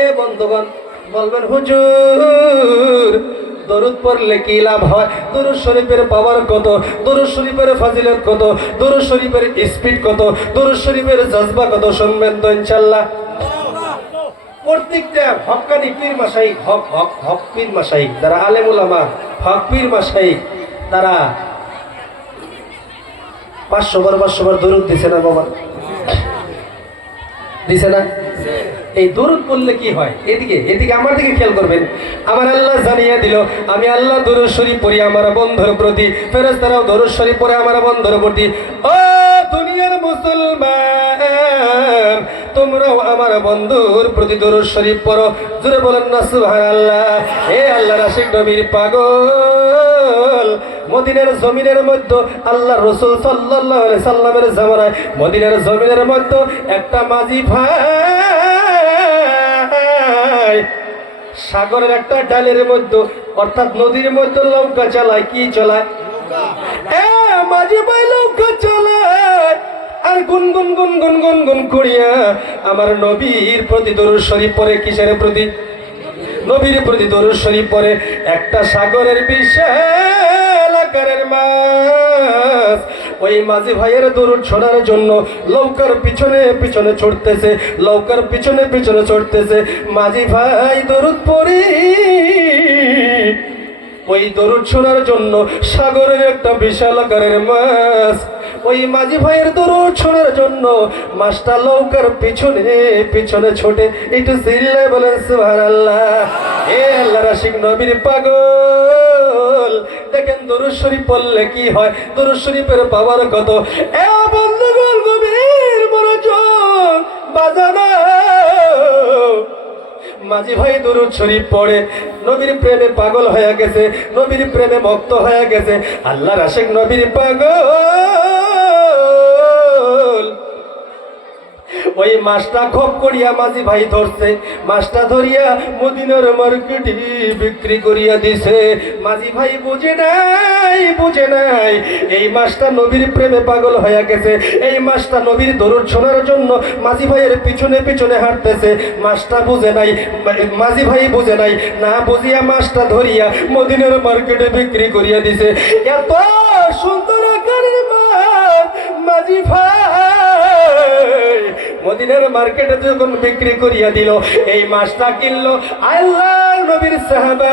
এ বন্ধুগণ, বলবেন হুজুর দরুদ পড়লে কি লাভ হয়, দরুদ শরীফের পাওয়ার কত, দরুদ শরীফের ফাজিলত কত, দরুদ শরীফের স্পিড কত, দরুদ শরীফের জজবা কত, শুনবেন তো ইনশাআল্লাহ। প্রত্যেকটা হক্কানি পীর মাশাইখ, হক হক হক পীর মাশাইখ, যারা আলেম উলামা, হক পীর মাশাইখ, তারা 500 বার দরুদ দিছে না বাবা? দিছে না? এই দরুদ পড়লে কি হয়? এদিকে এদিকে আমার দিকে খেয়াল করবেন। আমার আল্লাহ জানিয়ে দিল, আমি আল্লাহ দরুদ শরীফ পড়ি আমার বন্ধুর প্রতি, ফেরেশতারাও দরুদ শরীফ পড়ে আমার বন্ধুর প্রতি। ও দুনিয়ার মুসলমান, তোমরাও আমার বন্ধুর প্রতি দরুদ শরীফ পড়ো। জোরে বলেন না সুবহানাল্লাহ। হে আল্লাহর আশিক নবীর পাগল, মদিনার জমিনের মধ্যে আল্লাহ রাসূল সাল্লাল্লাহু আলাইহি সাল্লামের জামানায় মদিনার জমিনের মধ্যে একটা মাঝি ভাই সাগরের একটা ডালের মধ্যে অর্থাৎ নদীর মধ্যে নৌকা চালায়। কি চালায়? মাঝি ভাই নৌকা চালায় আর গুনগুন গুনগুন গুনগুন করিয়া আমার নবীর প্রতি দরুদ শরীফ পড়ে। কিসের প্রতি? নবীর প্রতি দরুদ শরীফ পড়ে। একটা সাগরের বিশাল আকারের মাছ ওই মাঝি ভাইয়ের দরুদ শোনার জন্য নৌকার পিছনে পিছনে ছুটতেছে, নৌকার পিছনে পিছনে ছুটতেছে। মাঝি ভাই দরুদ পড়ি ওই দরুদ শোনার জন্য সাগরের একটা বিশাল আকারের মাছ ওই মাঝি ভাইয়ের দরুদ শোনার জন্য মাছটা নৌকার পিছনে পিছনে ছোটে। একটু চিল্লায় বলেন সুবহানাল্লাহ। এ আল্লাহর আশিক নবীর পাগল, দেখেন দরুদ শরীফ পড়লে কি হয়, দরুদ শরীফের পাওয়ার কত। এ বন্ধুগণ, গভীর মনোযোগ বাজানো। মাঝি ভাই দরুদ শরীফ পড়ে, নবীর প্রেমে পাগল হয়ে গেছে, নবীর প্রেমে মত্ত হয়ে গেছে। আল্লাহর আশিক নবীর পাগল ওই মাছটা খপ করিয়া মাঝি ভাই ধরছে, মাছটা ধরিয়া মদিনার মার্কেটে বিক্রি করিয়া দিছে। মাঝি ভাই বুঝে নাই এই মাছটা নবীর প্রেমে পাগল হয়ে গেছে। এই মাছটা নবীর দরুদ শোনার জন্য মাঝি ভাইয়ের পিছনে পিছনে হাঁটতেছে। মাছটা বুঝে নাই, মাঝি ভাই বুঝে নাই, না বুঝিয়া মাছটা ধরিয়া মদিনার মার্কেটে বিক্রি করিয়া দিছে। এত সুন্দর আকারের মাছ মাঝি ভাই মদিনার মার্কেটে যখন বিক্রি করিয়া দিল, এই মাছটা কিনলো আল্লাহর নবীর সাহাবা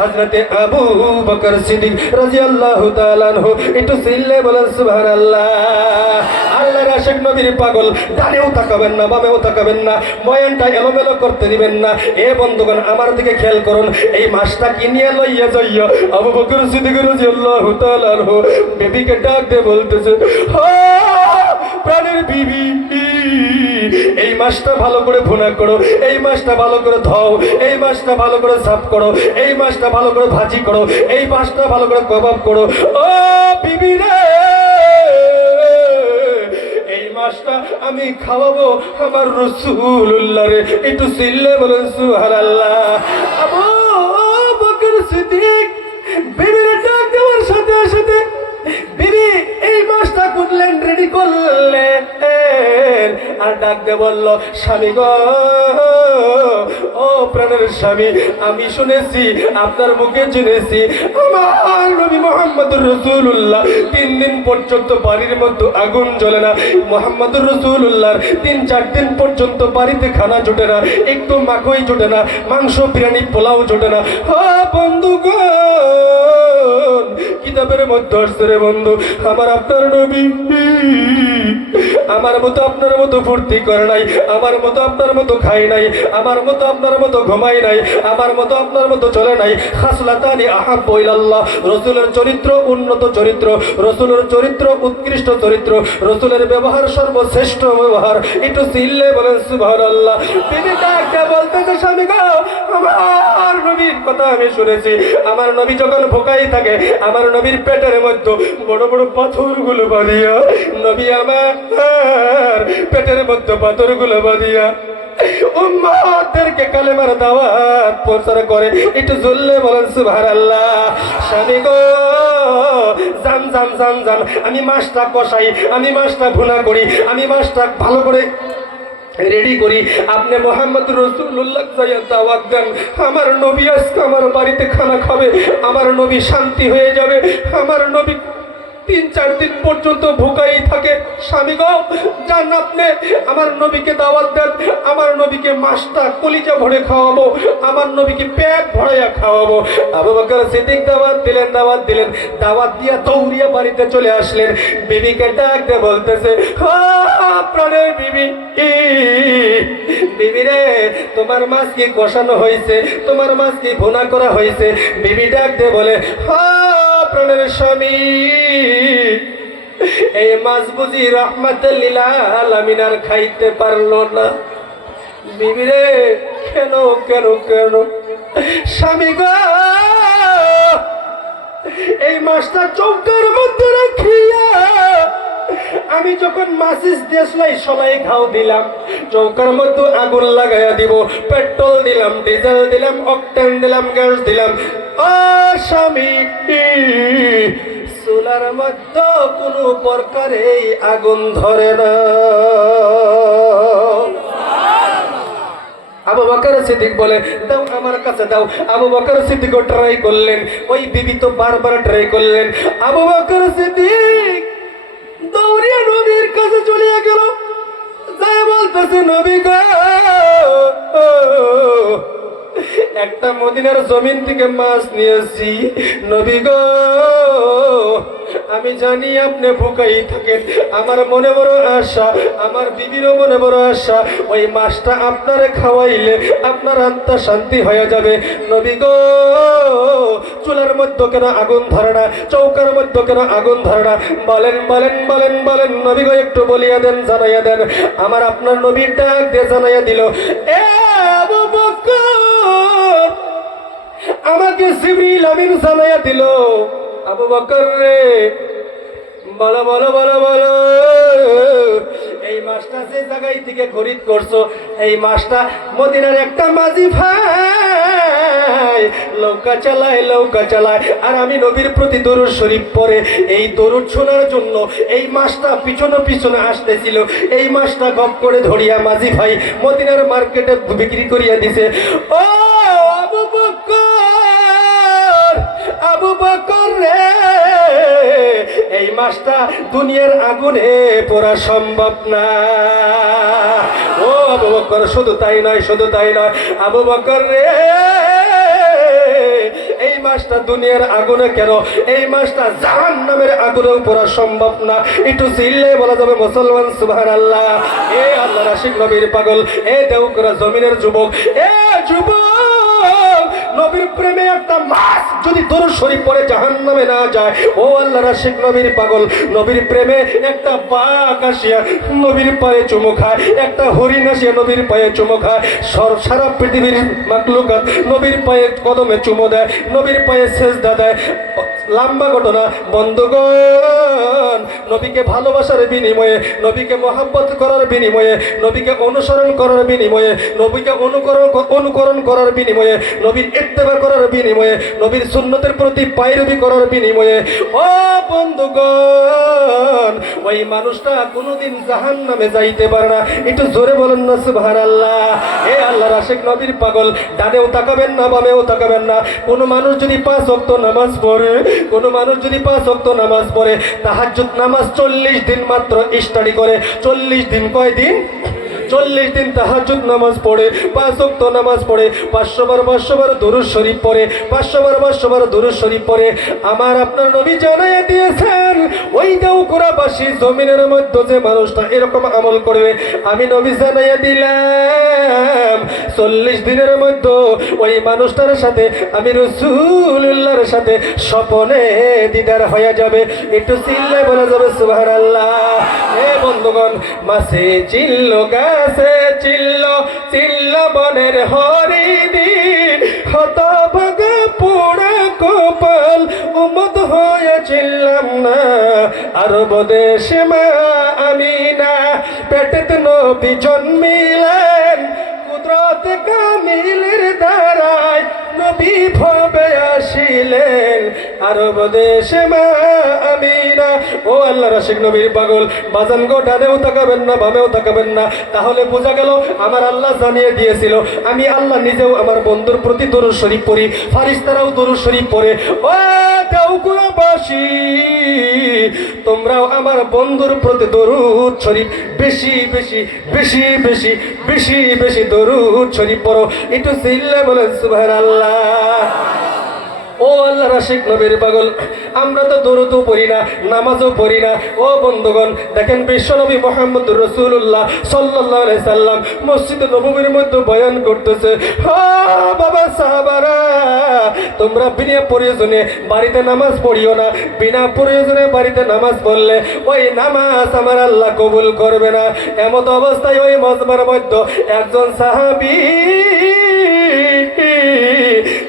হযরতে আবু বকর সিদ্দিক রাদিয়াল্লাহু তাআলা আনহু। একটু চিল্লায়ে বলেন সুবহানাল্লাহ। আল্লাহর আশিক নবীর পাগল, ডানেও তাকাবেন না বামেও তাকাবেন না, ময়নটা এলোমেলো করতে দিবেন না। এ বন্ধুগণ, আমার দিকে খেয়াল করুন। এই মাছটা কিনিয়া লইয়া যাইয়া আবু বকর সিদ্দিক রাদিয়াল্লাহু তাআলা আনহু বিবিকে ডাক দিয়ে বলতেছে, প্রাণের বিবি, এই মাছটা ভালো করে ভুনা করো, এই মাছটা ভালো করে ধোও, এই মাছটা ভালো করে সাফ করো, এই মাছটা ভালো করে ভাজি করো, এই মাছটা ভালো করে কবাব করো। ও বিবি রে, এই মাছটা আমি খাওয়াবো আমার রাসূলুল্লাহ রে। একটু চিল্লায়ে বলেন সুবহানাল্লাহ। আবু বকর সিদ্দিক বিবির ডাক দেওয়ার সাথে সাথে বিবি এই মাছটা কুটলেন, রেডি করলেন আর ডাক দিয়ে বলল, স্বামী গো, ও প্রাণের স্বামী, আমি শুনেছি, আপনার মুখে শুনেছি আমার নবী মুহাম্মদুর রাসূলুল্লাহ 3 দিন পর্যন্ত বাড়ির মধ্যে আগুন জ্বলে না। মুহাম্মদুর রাসূলুল্লাহর 3-4 দিন পর্যন্ত বাড়িতে খানা জোটে না, একটু মাখই জোটে না, মাংস বিরিয়ানি পোলাও জোটে না। বন্ধুগণ, কিতাবের মধ্যে আসছে রে বন্ধু, আমার আপনার নবী আমার মতো আপনার মতো ফুর্তি করে নাই, আমার মতো আপনার মতো খাই নাই, আমার মতো আপনার মতো ঘুমাই নাই, আমার মতো আপনার মতো চলে নাই। খাসলাতানি আহাব্বু ইলাল্লাহ, রাসূলের চরিত্র উন্নত চরিত্র, রাসূলের চরিত্র উৎকৃষ্ট চরিত্র, রাসূলের ব্যবহার সর্বশ্রেষ্ঠ ব্যবহার। একটু চিল্লায়ে বলেন সুবহানাল্লাহ। তিনি ডাকটা বলতেছে, স্বামী গো, আমার নবীর কথা আমি শুনেছি, আমার নবী যখন ভোকাই থাকে, আমার নবীর পেটের মধ্যে বড় বড় পাথরগুলো বাঁধিয়া, নবী আমার পেটের মধ্যে পাথরগুলো বাঁধিয়া উম্মতদেরকে কালেমার দাওয়াত প্রচার করে। একটু জোরে বলেন সুবহানাল্লাহ। স্বামী গো, জান জান জান জান, আমি মাছটা কষাই, আমি মাছটা ভুনা করি, আমি মাছটা ভালো করে রেডি করি। আপনি মোহাম্মদ রসুল্লাহ দাওয়াত দেন, আমার নবী আজকে আমার বাড়িতে খানা খাবে, আমার নবী শান্তি হয়ে যাবে। আমার নবী 3-4 দিন পর্যন্ত ভুকাই থাকে। স্বামী গো যান, আপনি আমার নবীকে দাওয়াত দেন, আমার নবীকে মাছটা কলিজা ভরে খাওয়াবো, আমার নবীকে পেট ভরাইয়া খাওয়াবো। আবু বকর সিদ্দিক দাওয়াত দিলেন, দাওয়াত দিয়া দৌড়িয়া বাড়িতে চলে আসলেন। বিবিকে ডাক দিয়ে বলতেছে, প্রাণের বিবি, বিবি রে, তোমার মাছ কি কষানো হয়েছে, তোমার মাছ কি ভুনা করা হয়েছে? বিবি ডাক দিয়ে বলে, প্রাণের স্বামী, এই মাছ বুঝি রহমাতুল লিল আলামিন আর খাইতে পারলো না। বিবি রে, কেন কেন কেন? স্বামী গো, এই মাছটা চৌকার মধ্যে রাখিয়া আমি যখন মাসিস দেশলাই সবাই ঘাও দিলাম, চৌকার মধ্যে আগুন লাগাইয়া দিব, পেট্রোল দিলাম, ডিজেল দিলাম, অকটেন দিলাম, গ্যাস দিলাম। স্বামী, চুলার মধ্যে কোনো প্রকারে আগুন ধরে না। আবু বকর সিদ্দিক বলে, দাও আমার কাছে দাও। আবু বকর সিদ্দিক ট্রাই করলেন, ওই বিবি তো বারবার ট্রাই করলেন। আবু বকর সিদ্দিক দৌড়িয়া নবীর কাছে চলে গেল, যাই বলতেছে, নবী গো, একটা মদিনার জমিন থেকে মাছ নিয়েছি। নবী গো, আমি জানি আপনি ভুকাই থাকেন, আমার মনে বড় আশা, আমার বিবিরও মনে বড় আশা, ওই মাছটা আপনারে খাওয়াইলে আপনার আত্মা শান্তি হয়ে যাবে। নবী গো, চুলার মধ্যে কেন আগুন ধরে না, চৌকার মধ্যে কেন আগুন ধরে না? বলেন বলেন বলেন বলেন নবী গো, একটু বলিয়া দেন, জানাইয়া দেন। আমার আপনার নবীর ডাক দিয়ে জানাইয়া দিল, এ আবু বকর, আমাকে জিবরিল আমিন জানাইয়া দিল, আবু বকর রে, বলো বলো বলো বলো, এই মাছটা যে জায়গায় থেকে খরিদ করছো, এই মাছটা মদিনার একটা মাঝি ভাই নৌকা চালায়, আর আমি নবীর প্রতি দরুদ শরীফ পড়ে এই দরুদ শোনার জন্য এই মাছটা পিছনে আসতেছিল। এই মাছটা গপ করে ধরিয়া মাঝি ভাই মদিনার মার্কেটে বিক্রি করিয়া দিছে। ও আবু বকর, আবু বকর রে, এই মাছটা দুনিয়ার আগুনে পোড়া সম্ভব না। ও আবু বকর, শুধু তাই নয়, আবু বকর রে, এই মাছটা দুনিয়ার আগুনে কেন, এই মাছটা জাহান্নামের আগুনেও পোড়া সম্ভব না। একটু চিল্লে বলা যাবে মুসলমান সুবহানাল্লাহ। এ আল্লাহর আশিক নবীর পাগল, এ দেওকরা জমিনের যুবক, এ যুবক, নবীর প্রেমে একটা মাছ যদি দরুদ শরীফ পড়ে জাহান্নামে না যায়, ও আল্লাহর আশিক নবীর পাগল, নবীর প্রেমে একটা বাঘ আসিয়া নবীর পায়ে চুমু খায়, একটা হরিণ আসিয়া নবীর পায়ে চুমু খায়, সারা পৃথিবীর মাখলুকাত নবীর পায়ে কদমে চুমু দেয়, নবীর পায়ে সেজদা দেয়। লম্বা ঘটনা বন্ধুগণ, নবীকে ভালোবাসার বিনিময়ে, নবীকে মহব্বত করার বিনিময়ে, নবীকে অনুসরণ করার বিনিময়ে, নবীকে অনুকরণ করার বিনিময়ে, নবীর ইত্তেবা করার বিনিময়ে, নবীর সুন্নতের প্রতি পায়রবি করার বিনিময়ে, ও বন্ধুগণ, ওই মানুষটা কোনোদিন জাহান্নামে যাইতে পারে না। একটু জোরে বলেন না সুবহানাল্লাহ। হে আল্লাহর আশিক নবীর পাগল, ডানেও তাকাবেন না, বামেও তাকাবেন না। কোনো মানুষ যদি 5 ওয়াক্ত নামাজ পড়ে, কোনো মানুষ যদি 5 ওয়াক্ত নামাজ পড়ে, তাহাজ্জুদ নামাজ 40 দিন মাত্র স্টাডি করে, 40 দিন, কয় দিন? 40 দিন তাহাজ্জুদ নামাজ পড়ে, 5 ওয়াক্ত নামাজ পড়ে, 500 বার দুরূদ শরীফ পড়ে, 500 বার দুরূদ শরীফ পড়ে। আমার আপনার নবী জানাইয়া দিয়েছেন, ওই দেওকরাবাসী জমিনের মধ্যে যে মানুষটা এরকম আমল করবে, আমি নবী জানাইয়া দিলাম 40 দিনের মধ্যে ওই মানুষটার সাথে আমি রাসূলুল্লাহর সাথে স্বপনে দিদার হয়ে যাবে। একটু চিল্লায় বলা যাবে সুবহানাল্লাহ। হে বন্ধুগণ, মাসে চিল্ল গাছে চিল্ল বনের হরিণী, হতভাগা পোড়া কপাল, উম্মত হয়ে চিল্লাম না। আরব দেশে মা আমিনা পেটেতে নবী জন্মিলেন, কুদরতে কামিলের দ্বারায় নবী ভবে আসিলেন, আরব দেশে মা আমিনা। ও আল্লাহর আশিক নবীর পাগল বাজান গো, ডানেও তাকাবেন না বামেও তাকাবেন না, তাহলে বোঝা গেল আমার আল্লাহ জানিয়ে দিয়েছিল আমি আল্লাহ নিজেও আমার বন্ধুর প্রতি দরুদ শরীফ পড়ি, ফারিস্তারাও দরুদ শরীফ পড়ে। ও গাউকুড়াবাসী, তোমরাও আমার বন্ধুর প্রতি দরুদ শরীফ বেশি বেশি বেশি বেশি বেশি বেশি দরুদ শরীফ পড়ো। একটু চিল্লায় বলেন সুবহানাল্লাহ। ও আল্লাহর আশিক নবীর পাগল, আমরা তো দরুদও পড়ি না, নামাজও পড়ি না। ও বন্ধুগণ, দেখেন বিশ্বনবী মুহাম্মদুর রাসূলুল্লাহ সাল্লাল্লাহু আলাইহি সাল্লাম মসজিদে নববীর মধ্যে বয়ান করতেছে, বাবা সাহাবারা, তোমরা বিনা প্রয়োজনে বাড়িতে নামাজ পড়িও না। বিনা প্রয়োজনে বাড়িতে নামাজ পড়লে ওই নামাজ আমার আল্লাহ কবুল করবে না। এমত অবস্থায় ওই মজমার মধ্যে একজন সাহাবী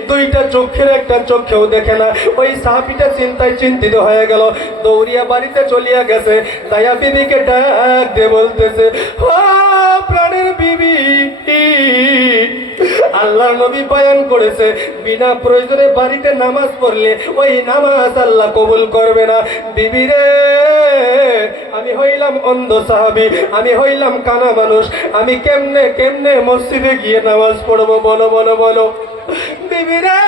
দুইটা চোখের একটা চোখেও দেখে না। ওই সাহাবীটা চিন্তায় চিন্তিত হয়ে গেল, দৌড়িয়া বাড়িতে চলিয়া গেছে। দায়া বিবিকে ডাক দিয়ে বলতেছে, প্রাণের বিবি, আল্লাহর নবী বয়ান করেছে বিনা প্রয়োজনে বাড়িতে নামাজ পড়লে ওই নামাজ আল্লাহ কবুল করবে না। বিবি রে, আমি হইলাম অন্ধ সাহাবী, আমি হইলাম কানা মানুষ, আমি কেমনে কেমনে মসজিদে গিয়ে নামাজ পড়বো বলো বলো বলো। বিবি রে,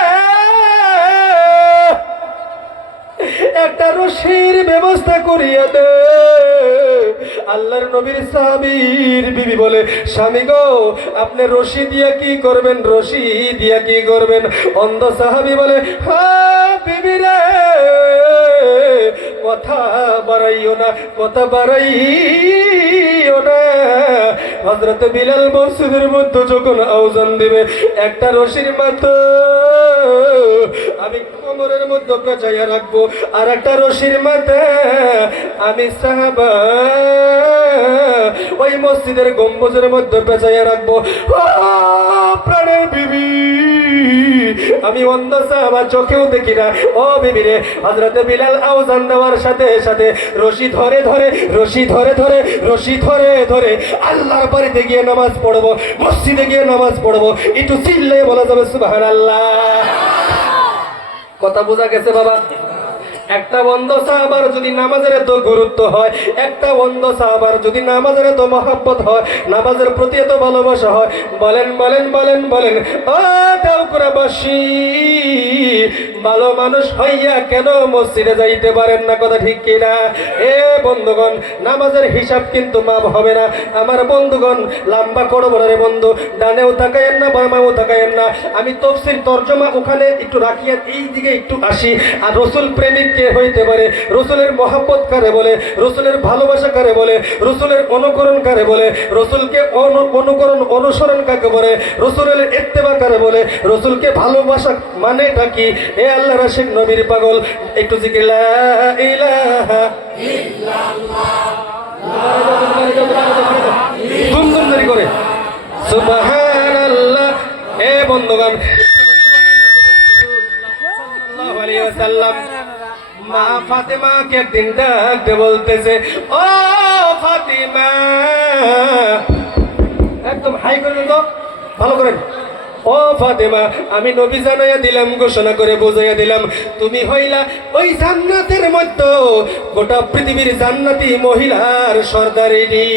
একটা রশির ব্যবস্থা করিয়া দে। আল্লাহর নবীর সাহাবীর বিবি বলে, স্বামী গো, আপনি রশি দিয়া কি করবেন, রশি দিয়া কি করবেন? অন্ধ সাহাবী বলে, হ্যাঁ বিবি রে, কথা বাড়াইও না, কথা বাড়াইও না। হযরত বিলাল মসজিদের মধ্যে যখন আওয়াজ দিবে, একটা রশির মাথা আমি কোমরের মধ্যে পেঁচাইয়া রাখবো, আর একটা রশির মাথা আমি সাহাবা ওই মসজিদের গম্বুজের মধ্যে পেঁচাইয়া রাখবো। প্রাণের বিবি, আমি অন্ধ সাহাবা, চোখেও দেখি না। ও বিবি রে, হযরত বিলাল আওয়াজ দেওয়ার সাথে সাথে রশি ধরে ধরে রশি ধরে ধরে রশি ধরে ধরে আল্লাহর বাড়িতে গিয়ে নামাজ পড়বো, মসজিদে গিয়ে নামাজ পড়বো। একটু চিল্লায় বলা যাবে সুবহানাল্লাহ। কথা বোঝা গেছে বাবা? একটা অন্ধ সাহাবার যদি নামাজের এত গুরুত্ব হয়, একটা অন্ধ সাহাবার যদি নামাজের এত মহব্বত হয়, নামাজের প্রতি এত ভালোবাসা হয়, বলেন বলেন বলেন বলেন, ও গাউকুড়াবাসী, ভালো মানুষ হইয়া কেন মসজিদে যাইতে পারেন না? কথা ঠিক কিনা? এ বন্ধুগণ, নামাজের হিসাব কিন্তু মাপ হবে না। আমার বন্ধুগণ, লম্বা করবো না রে বন্ধু, ডানেও তাকায়েন না বামেও তাকায়েন না। আমি তাফসীর তরজমা ওখানে একটু রাখিয়া এই দিকে একটু আসি। আর রসুল প্রেমিক কে হইতে পারে, রসুলের মহব্বত কারে বলে, রসুলের ভালোবাসা কারে বলে, রসুলের অনুকরণ কারে বলে, রসুলকে অনুকরণ অনুসরণ কাকে বলে, রসুলের ইত্তেবা কারে বলে, রসুলকে ভালোবাসা মানেটা কি? এ আল্লাহর আশিক নবীর পাগল, একটু জিকির লা ইলাহা ইল্লাল্লাহ, দুমদুম দেরি করে সুবহানাল্লাহ। এ বন্ধুগণ, সাল্লাল্লাহু আলাইহি ওয়াসাল্লাম মা ফাতেমাকে একদিন ডাকতে বলতেছে, ও ফাতেমা, একদম হাই করে তো ভালো করেন। ও ফাতেমা, আমি নবী জানাইয়া দিলাম, ঘোষণা করে বুঝাইয়া দিলাম, তুমি হইলা ওই জান্নাতের মধ্যে গোটা পৃথিবীর জান্নাতি মহিলার সর্দারিনী।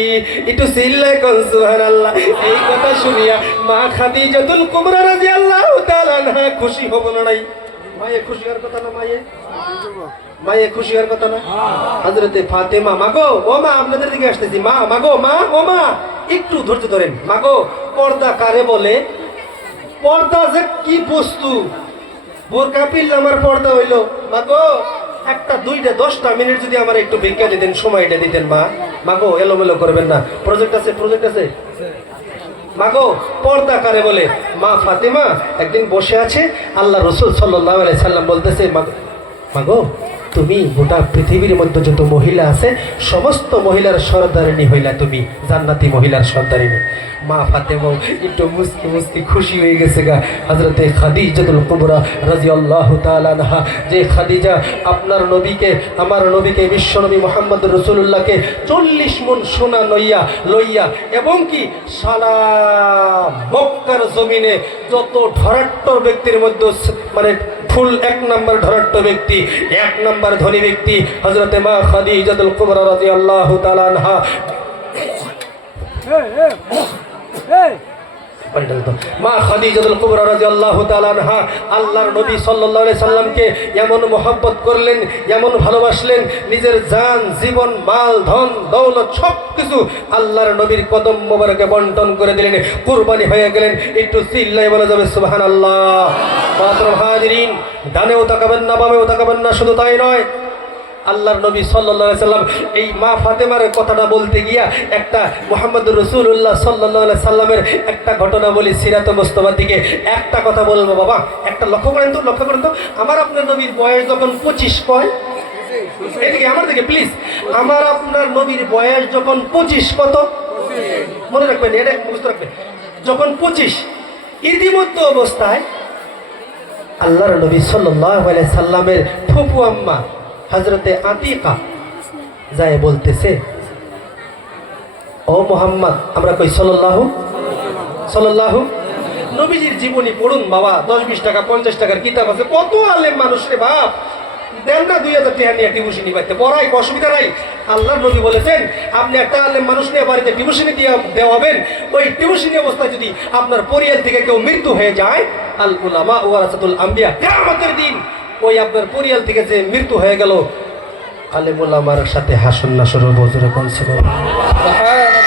একটু চিল্লায় কোন সুবহানাল্লাহ। এই কথা শুনিয়া মা খাদিজাতুল কুবরা রাদিয়াল্লাহু তাআলা আনহা খুশি হবো না নাই? মায়ে খুশি হওয়ার কথা না? মায়ে খুশি হওয়ার কথা না? হযরতে ফাতেমা, মাগো ও মা, আপনাদের দিকে আসতেছি, মা মাগো, মা ও মা, একটু ধৈর্য ধরেন। মাগো, পর্দা কারে বলে? পর্দা যে কি বস্তু? বোরকা পিল আমার পর্দা হইলো। মাগো, একটা দুইটা 10টা মিনিট যদি আমার একটু ভিক্ষা দিতেন, সময়টা দিতেন মা। মাগো, এলোমেলো করবেন না, প্রজেক্ট আছে, প্রজেক্ট আছে। মাগো, পর্দা কারে বলে? মা ফাতেমা একদিন বসে আছে, আল্লাহ রাসূল সাল্লাল্লাহু আলাইহি সাল্লাম বলতেছে, মাগো, তুমি গোটা পৃথিবীর মধ্যে যত মহিলা আছে সমস্ত মহিলার সর্দারিনী হইলা, তুমি জান্নাতি মহিলার সর্দারিনী। মা ফাতেমা একটু মুস্কি মুস্কি খুশি হয়ে গেছে গা। হযরতে খাদিজাতুল কুবরা রাদিয়াল্লাহু তাআলা আনহা, যে খাদিজা আপনার নবীকে, আমার নবীকে, বিশ্বনবী মুহাম্মদুর রাসূলুল্লাহকে 40 মণ সোনা লইয়া এবং কি সারা মক্কার জমিনে যত ধরাট্ট ব্যক্তির মধ্যে মানে ফুল 1 নম্বর ধরাট্ট ব্যক্তি, 1 নম্বর ধনী ব্যক্তি হযরতে মা খাদিজাতুল কুবরা রাদিয়াল্লাহু তাআলা আনহা। মা খাদিজাতুল কুবরা রাদিয়াল্লাহু তাআলা আনহা আল্লাহর নবী সাল্লাল্লাহু আলাইহি সাল্লামকে এমন মহব্বত করলেন, এমন ভালোবাসলেন, নিজের জান, জীবন, মাল, ধন দৌলত সবকিছু আল্লাহর নবীর কদম মোবারকে বন্টন করে দিলেন, কুরবানি হয়ে গেলেন। একটু চিল্লায়ে বলা যাবে সুবহানাল্লাহ। মাত্র হাজিরিন, ডানেও তাকাবেন না, বামেও তাকাবেন না, শুধু তাই নয়, আল্লাহর নবী সাল্লাল্লাহু আলাইহি সাল্লাম এই মা ফাতেমার কথাটা বলতে গিয়া একটা মুহাম্মদুর রাসূলুল্লাহ সাল্লাল্লাহু আলাইহি সাল্লামের একটা ঘটনা বলি, সিরাত মুস্তাফা থেকে একটা কথা বলবো বাবা, একটা লক্ষ্য করেন তো আমার আপনার নবীর বয়স যখন 25 কয়, এদিকে আমার দিকে প্লিজ, আমার আপনার নবীর বয়স যখন 25, কত মনে রাখবেন, এটা বুঝতে রাখবেন, যখন 25 ইতিমধ্যে অবস্থায় আল্লাহর নবী সাল্লাল্লাহু আলাইহি সাল্লামের ফুফু আম্মা হযরতে আতিকা যায় বলতেছে, ও মুহাম্মদ, আমরা কই সাল্লাল্লাহু নবীজির জীবনী পড়ুন বাবা, 10-20 টাকা 50 টাকার কিতাব আছে, কত আলেম মানুষ রে বাপ, দেন না 2000 টাকা নিয়ে টিউশনি পাইতে পড়াই, অসুবিধা নাই। আল্লাহর নবী বলেছেন আপনি একটা আলেম মানুষ নিয়ে বাড়িতে টিউশনি দিয়ে দেওয়াবেন, ওই টিউশনি অবস্থায় যদি আপনার পরিবার থেকে কেউ মৃত্যু হয়ে যায়, আল উলামা ওয়ারাসাতুল আম্বিয়া, কিয়ামতের দিন ওই আপনার পরিবার থেকে যে মৃত্যু হয়ে গেল, আলেম উলামার সাথে হাসন নাসর বজরে কোন ছিল। সুবহানাল্লাহ।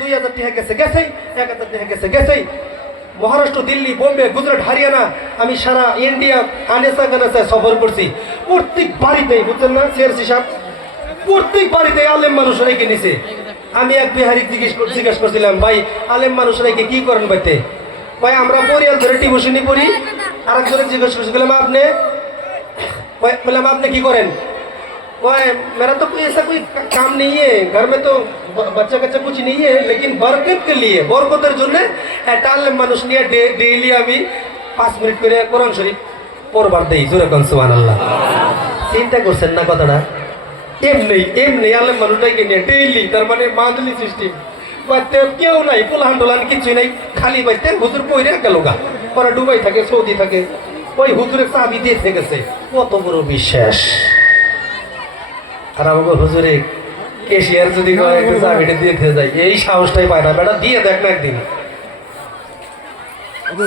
2000 টাকা গেছে 1000 টাকা গেছে। মহারাষ্ট্র, দিল্লি, বোম্বে, গুজরাট, হরিয়ানা, আমি সারা ইন্ডিয়া আনেসা গানেসা সফর করছি। প্রত্যেক বাড়িতেই, বুঝছেন না সিআরসি সাহেব, প্রত্যেক বাড়িতে আলেম মানুষ রেখে নিছে। আমি এক বিহারি জিজ্ঞেস করছিলাম, ভাই আলেম মানুষ রেখে কি করেন বাইতে? ভাই আমরা পরিয়াল ধরে টিউশনি পড়ি। আরেকজনে জিজ্ঞেস করছিলাম, আপনি? বললাম আপনি কি করেন? मेरा तो कोई ऐसा कोई काम नहीं है, घर में तो बच्चा कच्चा कुछ नहीं है, लेकिन बरकत के लिए, बरकतेर জন্য একটা আলেম মানুষ নিয়ে ডেইলি আমি 5 মিনিট করে কোরআন শরীফ পড়বার দেই। জোরে কোন সুবহানাল্লাহ। চিন্তা করছেন না কথাটা? এমনি আলেম মানুষটাকে নিয়ে ডেইলি, তার মানে মান্থলি সিস্টেম, বাইতে কেউ নাই, পোলাহান টোলান কিছুই নাই, খালি বাইতে হুজুর পইরা গেল গা, ওরা দুবাই থাকে, সৌদি থাকে, ওই হুজুরের চাবি দিয়ে গেছে। কত বড় বিশ্বাস! আর আমাকে হুজুরে কেশিয়ার যদি একটু চাবিটা দিয়ে যায়, এই সাহসটাই পায় না, বেটা দিয়ে দেখ না একদিন।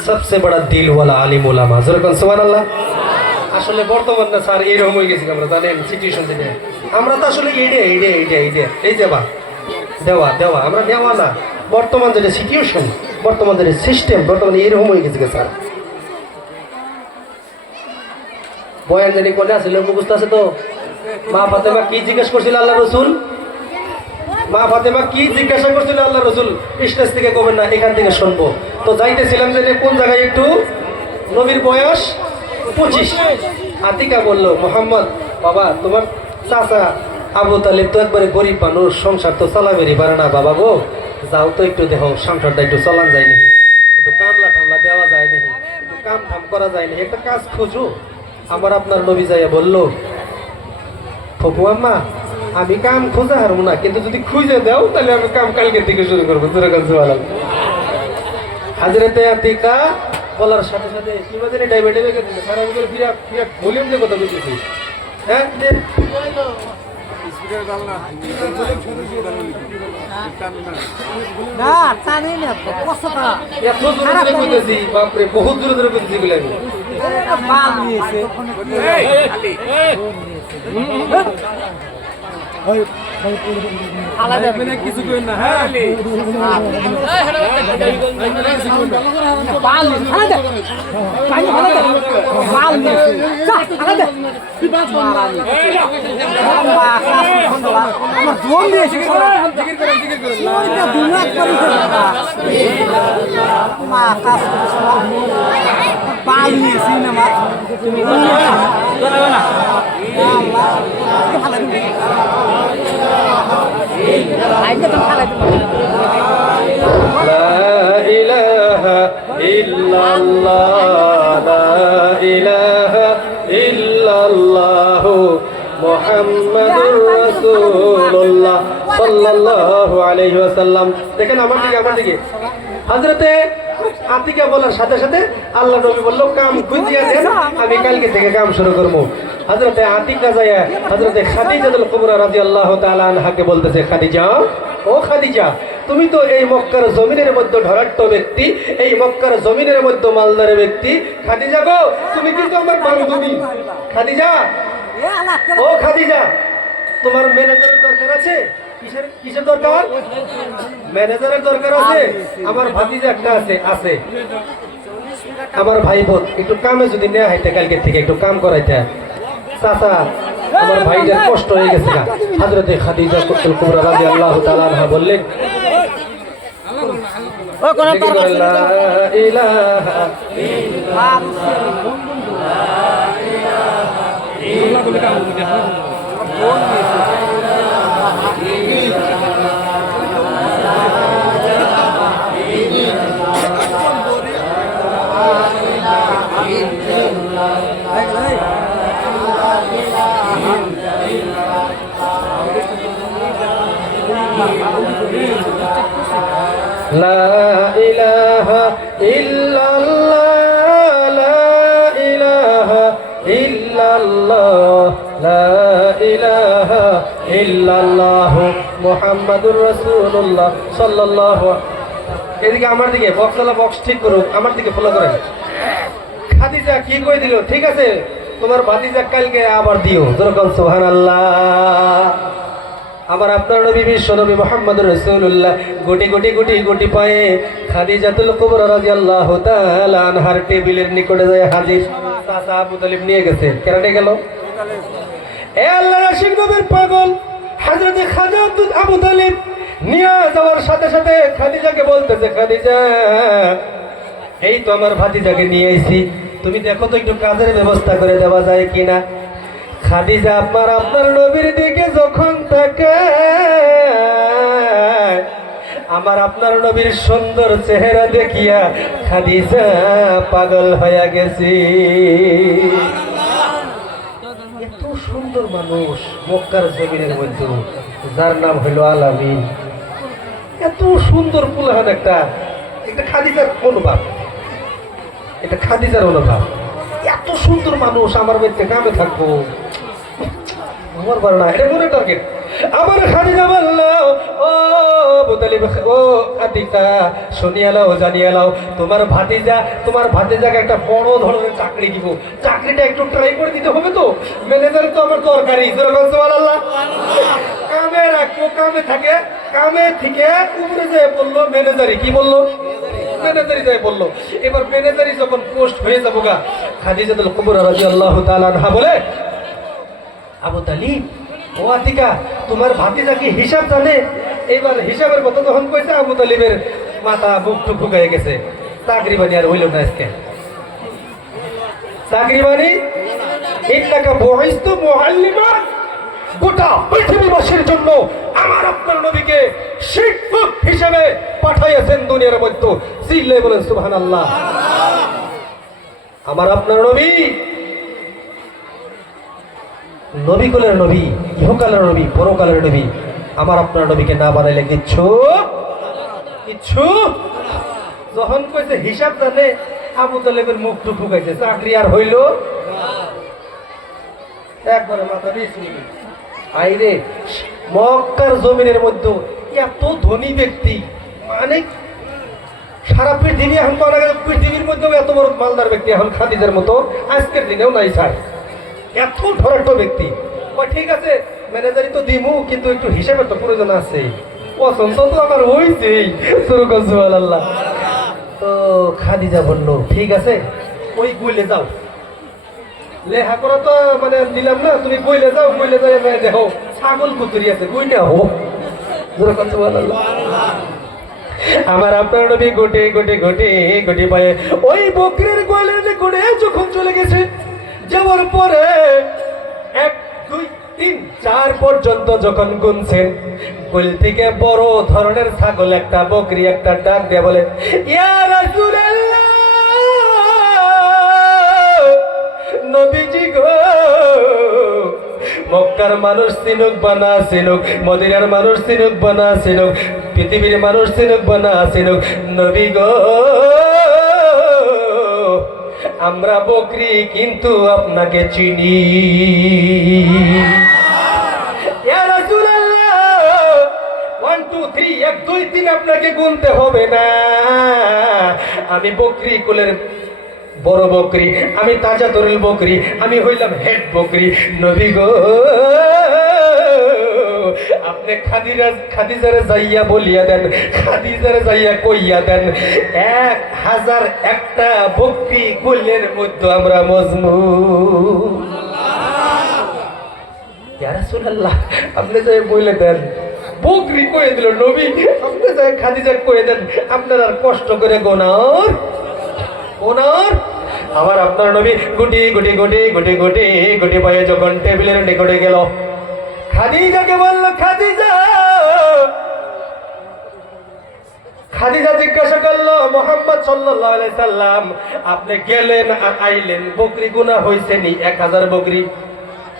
সবচেয়ে বড় দিলওয়ালা আলিম উলামা, যেরকম সুবহানাল্লাহ। আসলে বর্তমান না স্যার এরকম হয়ে গেছি আমরা, জানেন সিচুয়েশন থেকে আমরা তো আসলে এই দেওয়া আমরা দেওয়া না, বর্তমান যেটা সিচুয়েশন, বর্তমান যেটা সিস্টেম, বর্তমানে এরকম হয়ে গেছে স্যার। বয়ান জানি কোনে আসলে মুখস্থ আছে তো? মা ফাতেমা কি জিজ্ঞেস করছিল আল্লাহ রসুল? মা ফাতেমা কি জিজ্ঞাসা করছিল আল্লাহ রসুল? স্টেজ থেকে কবেন না, এখান থেকে শুনবো। তো যাইতেছিলাম যে কোন জায়গায়, একটু নবীর বয়স 25। আতিকা বলল, মোহাম্মদ বাবা, তোমার চাচা আবু তালিব তো একবারে গরিব মানুষ, সংসার তো চালাবেরই পারে না বাবা গো, যাও তো একটু দেখো সংসারটা একটু চলান যায় নাকি, একটু কামলা টামলা দেওয়া যায় নাকি, একটু কাম ঠাম করা যায় নাকি, একটা কাজ খুঁজো। আমার আপনার নবী যাইয়া বলল, ফুফু আম্মা, আমি কাম খুঁজে হারবো না, কিন্তু যদি খুঁজে দাও তাহলে আমি কাম কালকে থেকে শুরু করবো। হাজরতে আতিকা বলার সাথে সাথে কি বাজে ডায়াবেটিস হয়ে গেছে, সারা বছর বিরাট ভলিউম দিয়ে কথা বলতেছি। হ্যাঁ বাপরে, বহুত দূরে দূরে বলতেছি বলে আমি কিছু করেন না। হ্যাঁ মুহাম্মাদুর রাসূলুল্লাহ সাল্লাল্লাহু আলাইহি ওয়াসাল্লাম। দেখেন আমার দিকে, হযরতে আতিকা বলার সাথে সাথে আল্লাহ নবী বললো কাম খুঁজিয়া দেন, আমি কালকে থেকে কাম শুরু করবো। হযরতে আতিকা যায়া হযরতে খাদিজাতুল কুবরা রাদিয়াল্লাহু তাআলা আনহাকে বলতেছে, খাদিজা, ও খাদিজা, তুমি তো এই মক্কার জমিনের মধ্যে ধরাট্য ব্যক্তি, এই মক্কার জমিনের মধ্যে মালদার ব্যক্তি। খাদিজা গো, তুমি কিন্তু আমার বান্ধবী। খাদিজা, ও খাদিজা, তোমার ম্যানেজারের দরকার আছে? কিসের কিসের দরকার? ম্যানেজারের দরকার আছে? আমার ভাতিজা একটা আছে। আছে আমার ভাই বোন, একটু কামে যদি নেওয়া হইতে কালকে থেকে একটু কাম করাইতে। চাচা, আমার ভাইটার কষ্ট হয়ে গেছে না। হযরতে খাদিজা কুবরা রাদিয়াল্লাহু তাআলা আনহা বললেন, লা ইলাহা লা ইলাহা ইল্লাল্লাহ, লা ইলাহা ইল্লাল্লাহ, লা ইলাহা ইল্লাল্লাহ মুহাম্মাদুর রাসূলুল্লাহ সাল্লাল্লাহু। এদিকে আমার দিকে বক্সওয়ালা বক্স ঠিক করুক, আমার দিকে ফলো করেন। খাদিজা কি কই দিল? ঠিক আছে, তোমার ভাতিজা কালকে আবার দিও। যেরকম সুবহানাল্লাহ। আমার আপনার নবী বিশ্ব নবী মুহাম্মদুর রাসূলুল্লাহ গুটি গুটি গুটি গুটি পায়ে খাদিজাতুল কুবরা রাদিয়াল্লাহু তাআলা আনহার টেবিলের নিকটে যায় হাজির। চাচা আবু তালিব নিয়ে গেছে। কেন গেল? এ আল্লাহর আশিক নবীর পাগল হযরতে খাদিজা আবু তালিব নিয়ে যাওয়ার সাথে সাথে খাদিজাকে বলতেছে, খাদিজা, এই তো আমার ভাতিজাকে নিয়ে আইছি, তুমি দেখো তো একটু কাজের ব্যবস্থা করে দেওয়া যায় কিনা। খাদিজা আপনার নবীর দিকে যখন তাকায়, আমার আপনার নবীর সুন্দর চেহারা দেখিয়া খাদিজা পাগল হয়ে গেছে। এত সুন্দর মানুষ মক্কার জমিনের মধ্যে, যার নাম হইল আলামিন। এত সুন্দর পুলাহান একটা খাদিজার অনুভব, এটা খাদিজার অনুভব। এত সুন্দর মানুষ আমার বাড়িতে কামে থাকবো, আমার বড় না, এটা মনে টার্গেট। আমার খাদিজা বলল, ও আবু তালিব, ও খাদিজা, শুনিয়া লাও, জানিয়া লাও, তোমার ভাতিজাকে একটা বড় ধরনের চাকরি দিব। চাকরিটা একটু ট্রাই করে দিতে হবে তো, ম্যানেজার তো আমার দরকারি। সুবহানাল্লাহ। কামে রাখবো, কামে থাকে, কামে থেকে উপরে যেয়ে বললো ম্যানেজারি। কি বললো? ম্যানেজারি যায় বললো। এবার ম্যানেজারি যখন পোস্ট হয়ে যাবো গা, খাদিজাতুল কুবরা রাদিয়াল্লাহু তাআলা আনহা বলে, আবু তালিব, ও আতিকা, তোমার ভাতিজা কি হিসাব জানে? এবার হিসাবের কথা যখন কইছে, আবু তালিবের মাথা বুক টুক ফুকায় গেছে। চাকরি বানি আর হইল না আজকে। চাকরি বানি ইন্নাকা বুইস্তু মুআল্লিমা, গোটা পৃথিবীবাসীর জন্য আমার আপনার নবীকে শিক্ষক হিসেবে পাঠাইয়াছেন দুনিয়ার মধ্যে। চিল্লায় বলেন সুবহানাল্লাহ। আমার আপনার নবী নবী কুলের নবী, ইহকালের নবী, পরকালের নবী। আমার আপনার নবীকে না বানাইলে কিচ্ছু কিচ্ছু। যখন কইছে হিসাব জানে, আবু তালেবের মুখ টুক ফুকাইছে। চাকরি আর হইল একবারে মাথা দিয়েছি। আইরে মক্কার জমিনের মধ্যে এত ধনী ব্যক্তি, মানে সারা পৃথিবী, এখন তো পৃথিবীর মধ্যেও এত বড় মালদার ব্যক্তি এখন খাদিজার মতো আজকের দিনেও নাই স্যার। এত ধরাট্য ব্যক্তি। ঠিক আছে, ম্যানেজারি তো দিমু, কিন্তু একটু হিসেবে তো প্রয়োজন আছে। পছন্দ তো আমার হইছেই। সুবহানাল্লাহ। তো খাদিজা বলল, ঠিক আছে, ওই কইলে যাও, লেহা করা তো মানে দিলাম না, তুমি কইলে যাও, কইলে যাই দেখো ছাগল কুতুরি আছে, কইটা হোক। আমার আপনার নবী গোটে গোটে গোটে গোটে পায়ে ওই বকরির গোয়ালের নিকটে যখন চলে গেছে, যাওয়ার পরে 1 2 3 4 পর্যন্ত যখন গুনছেন, গোল থেকে বড় ধরনের ছাগল একটা, বকরি একটা ডাক দিয়ে বলে, ইয়া রাসূলুল্লাহ, নবীজি গো, মক্কার মানুষ চিনুক বা না চিনুক, মদিনার মানুষ চিনুক বা না চিনুক, পৃথিবীর মানুষ চিনুক বা না চিনুক, নবী গো আমরা বকরি কিন্তু আপনাকে চিনি। ইয়া রাসূলুল্লাহ 1 2 3 1 2 3 আপনাকে গুনতে হবে না। আমি বকরি কুলের বড় বকরি, আমি তাজা তরুল বকরি, আমি হইলাম হেড বকরি। নবী গো আপনি খাদিজারে যাইয়া বলিয়া দেন, খাদিজারে যাইয়া কইয়া দেন 1001টা বকরি কুলের মধ্যে আমরা মজমু। ইয়া রাসূলুল্লাহ আপনি যাই বলে দেন, বকরি কয়ে দিল নবী, আপনি যাই খাদিজা কয়ে দেন, আপনার আর কষ্ট করে গোনার আমার আপনার নবী গুটি গুটি গুটি গুটি গুটি গুটি পায়ে যখন টেবিলের নিকটে গেল, খাদিজাকে বলল, খাদিজা জিজ্ঞাসা করলো, মুহাম্মদ সাল্লাল্লাহু আলাইহি সাল্লাম আপনি গেলেন আর আইলেন, বকরি গুনাহ হইছে নি 1000 বকরি?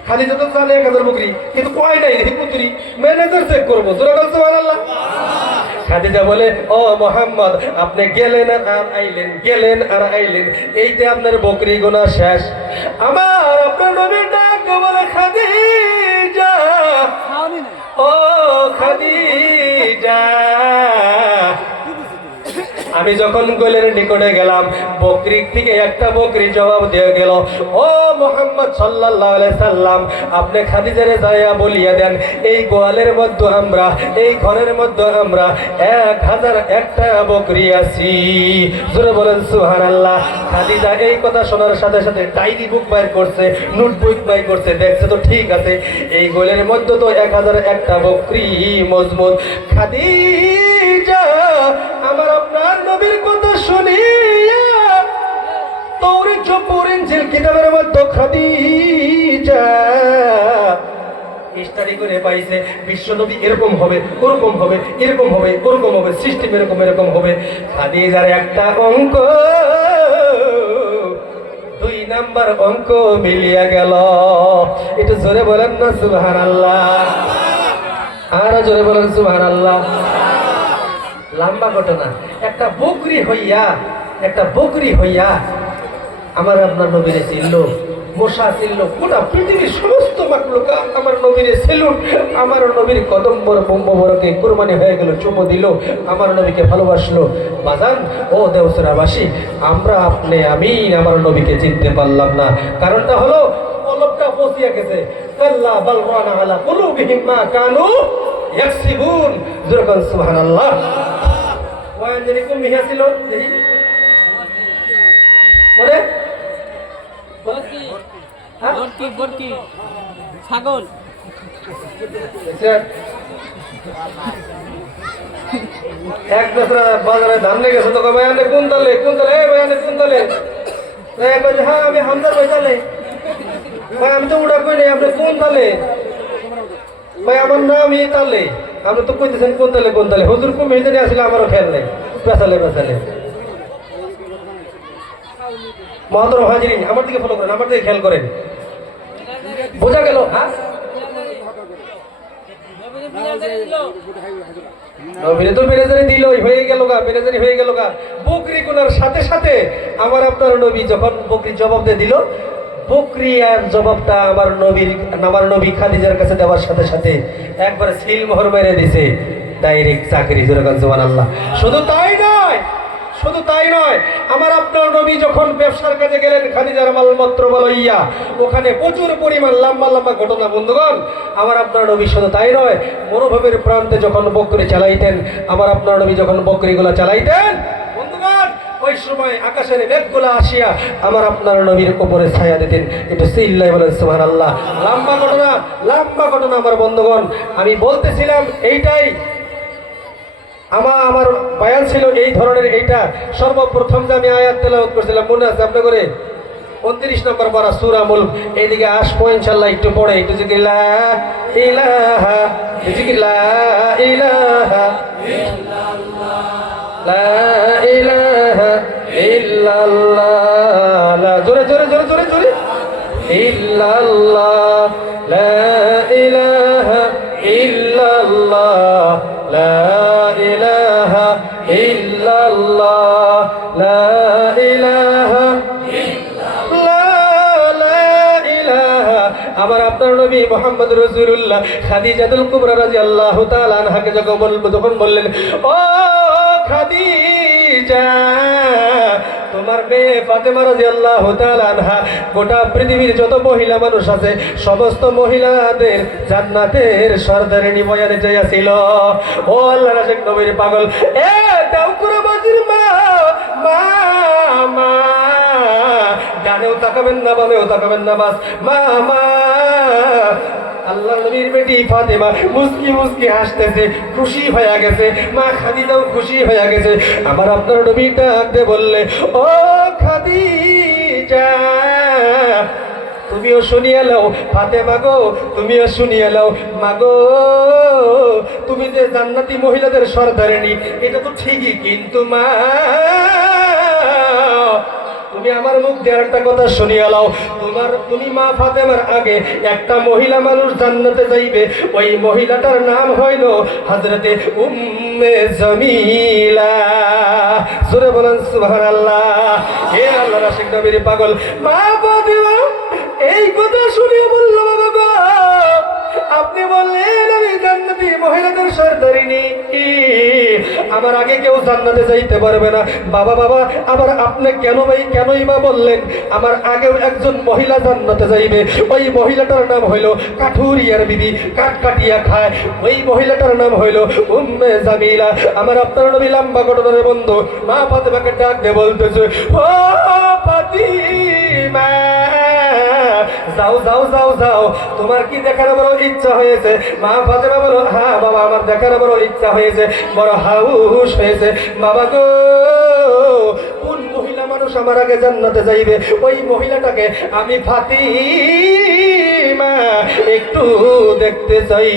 খাদিজা তো জানে 1000 বকরি, কিন্তু কয় নাই দেখি পুত্রী, ম্যানেজার চেক করবো। সুবহানাল্লাহ। খাদিজা বলে, ও মুহাম্মদ আপনি গেলেন আর আইলেন, গেলেন আর আইলেন, এইতে আপনার বকরি গুনাহ শেষ। আমার আপনার নবী ডাক বলে, খাদিজা, ও খাদিজা, আমি যখন গোলের নিকটে গেলাম, বকরি থেকে একটা বকরি জবাব দিয়ে গেল, ও মুহাম্মদ সাল্লাল্লাহু আলাইহি সাল্লাম আপনি খাদিজারে যাইয়া বলিয়া দেন, এই গোয়ালের মধ্যে আমরা, এই ঘরের মধ্যে আমরা 1001টা বকরি আছি। জোরে বলেন সুবহানাল্লাহ। খাদিজা এই কথা শোনার সাথে সাথে ডায়েরি বুক বাইর করছে, নোটবুক বাইর করছে, দেখছে তো ঠিক আছে, এই গোলের মধ্যে তো 1001টা বকরি মজবুত। খাদিজা আমার আপনার নবীর কথা শুনিয়া তাওরাত জবুর ইনজিল কিতাবের মধ্যে খাদিজা স্টাডি করে পাইছে, বিশ্ব নবী এরকম হবে, ওরকম হবে, এরকম হবে, ওরকম হবে, সিস্টেম এরকম এরকম হবে। খাদিজার একটা অঙ্ক 2 নাম্বার অঙ্ক মিলিয়া গেল। একটু জোরে বলেন না সুবহানাল্লাহ, আর জোরে বলেন সুবহানাল্লাহ। লম্বা ঘটনা, একটা বকরি হইয়া আমার আপনার নবীরে চিনল, মশা চিনল, গোটা পৃথিবীর সমস্ত মাকলুকা আমার নবীরে সেলুট, আমার নবীর কদম মোবারকে কুরবানি হয়ে গেল, চুমো দিল, আমার নবীকে ভালোবাসলো। বাজান ও দেওসরাবাসী, আমি আমার নবীকে চিনতে পারলাম না, কারণটা হলো কলবটা পচিয়া গেছে। কাল্লা বাল রানা আলা কুলুবিহিম মা কানু ইয়াকসিবুন। যখন সুবহানাল্লাহ ওয়ান যেরকম মিহা ছিল দেখি মানে বর্তি ছাগল এক বছর বাজারে ধান লেগে গেছে, তো ভাইয়ানে কোন তালে ভাইয়ানে কোন তালে, হ্যাঁ আমি হামদার ভাই তালে, ভাই আমি তো উড়া কই নাই, আপনি কোন তালে? ভাই আমার নাম এই তালে, আপনি তো কইতেছেন কোন তালে, হুজুর কম মেয়েদের আসলে আমারও খেয়াল নেই, পেছালে মহাতরম হাজিরিন আমার দিকে ফলো করেন, আমার দিকে খেয়াল করেন, বোঝা গেল? হ্যাঁ তো বেরেজারি দিলই, হয়ে গেল গা। বকরি গুনার সাথে সাথে আমার আপনার নবী যখন বকরি জবাব দিয়ে দিল, বকরি আর জবাবটা আমার নবী খাদিজার কাছে দেওয়ার সাথে সাথে একবার সিল মোহর মেরে দিছে, ডাইরেক্ট চাকরি। সুবহানাল্লাহ। শুধু তাই নয়, আমার আপনার নবী যখন ব্যবসার কাজে গেলেন খাদিজার মালপত্র বলাইয়া, ওখানে প্রচুর পরিমাণ লম্বা ঘটনা বন্ধুগণ। আমার আপনার নবী শুধু তাই নয়, মরুভূমির প্রান্তে যখন বকরি চালাইতেন, আমার আপনার নবী যখন বকরিগুলা চালাইতেন বন্ধুগণ, ওই সময় আকাশের মেঘগুলা আসিয়া আমার আপনার নবীর উপরে ছায়া দিতেন। একটু চিল্লাই বলেন সুবহানাল্লাহ। লম্বা ঘটনা আমার বন্ধুগণ। আমি বলতেছিলাম এইটাই, আমার বয়ান ছিল এই ধরনের। এইটা সর্বপ্রথম যে আমি আয়াত তেলাওয়াত করছিলাম, মনে আছে আপনার করে? 29 নম্বর পারা সূরা মুলক। এইদিকে আসবো ইনশাআল্লাহ, একটু পড়ে একটু জিকির লা ইলাহা ইল্লাল্লাহ, জোরে ইল্লাল্লাহ, লা ইলাহা ইল্লাল্লাহ, লা ইলাহা ইল্লাল্লাহ, লা ইলাহা মুহাম্মদ রাসূলুল্লাহ খাদিজাতুল কুবরা রাদিয়াল্লাহু তাআলা আনহাকে যখন বললেন, ও খাদিজা, তোমার মেয়ে ফাতেমা রাদিয়াল্লাহু তাআলা আনহা গোটা পৃথিবীর যত মহিলা মানুষ আছে সমস্ত মহিলাদের জান্নাতের সরদারিনী বয়ানে চাইছিল। ও আল্লাহর আশিক নবীর পাগল, এ দাউকুরা বাজির মা, মা মা, ডানেও তাকাবেন না বামেও তাকাবেন না, বাস মা মা। আল্লাহ নবীর বেটি ফাতেমা মুস্কি মুস্কি হাসতেছে, খুশি হয়ে গেছে। মা খাদিজাও খুশি হয়ে গেছে। আবার আপনার নবী ডাক দিয়ে বললে, ও খাদিজা, তুমিও শুনিয়ে লাও, ফাতেমা গো তুমিও শুনিয়ে লাও। মাগো, তুমি যে জান্নাতি মহিলাদের সরদারিনী এটা তো ঠিকই, কিন্তু মা তুমি আমার মুখ দিয়ে একটা কথা শুনিয়ে লাও। তুমি মা ফাতেমার আগে একটা মহিলা মানুষ জান্নাতে যাইবে, ওই মহিলাটার নাম হইল হযরতে উম্মে জামিলা। জোরে বলেন সুবহানাল্লাহ। হে আল্লাহর আশিক নবীর পাগল, মা ফাতেমা এই কথা শুনিয়ে বলল, বাবা আপনি বললেন আমি জান্নাতি মহিলাদের সরদারিনী, আমার আগে কেউ জান্নাতে যাইতে পারবে না। বাবা বাবা, আবার আপনি কেনই বা বললেন আমার আগেও একজন মহিলা জান্নাতে যাইবে? ওই মহিলাটার নাম হইল কাঠুরিয়ার বিবি, কাঠ কাটিয়া খায়। ওই মহিলাটার নাম হইল উম্মে জামিলা। আমার আপনার নবী লম্বা ঘটনার বন্ধু মা ফাতেমাকে ডাক দিয়ে বলতেছে, ও ফাতিমা, যাও যাও যাও যাও, তোমার কি দেখার বড় ইচ্ছা হয়েছে? মা ফাতেমা বলো, হ্যাঁ বাবা আমার দেখার বড় ইচ্ছা হয়েছে, বড় হাউস হয়েছে। বাবা গো, কোন মহিলা মানুষ আমার আগে জান্নাতে যাইবে? ওই মহিলাটাকে আমি ফাতিমা একটু দেখতে চাই।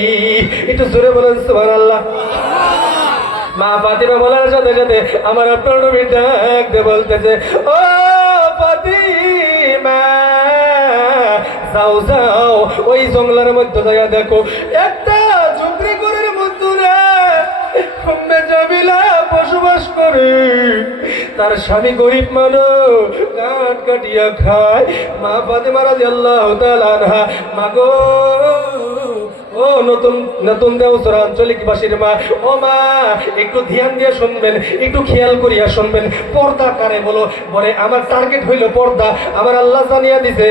একটু জোরে বলেন সুবহানাল্লাহ। মা ফাতিমা বলার সাথে সাথে আমার আপনার নবী ডাক দিয়ে বলতেছে, ও ফাতিমা, যাও যাও ওই জঙ্গলের মধ্যে যাইয়া দেখো, একটা ঝুপড়ি ঘরের মধ্যে উম্মে জামিলা বসবাস করে। তার স্বামী গরিব মানুষ, কাঠ কাটিয়া খায়। মা ফাতেমা রাদিয়াল্লাহু তাআলা আনহা, মাগো ও নতুন নতুন দেওসর আঞ্চলিক বাসীর মা, ও মা একটু ধ্যান দিয়ে শুনবেন, একটু খেয়াল করিয়া শুনবেন। পর্দা কারে বলো? বলে আমার টার্গেট হইল পর্দা। আমার আল্লাহ জানিয়া দিছে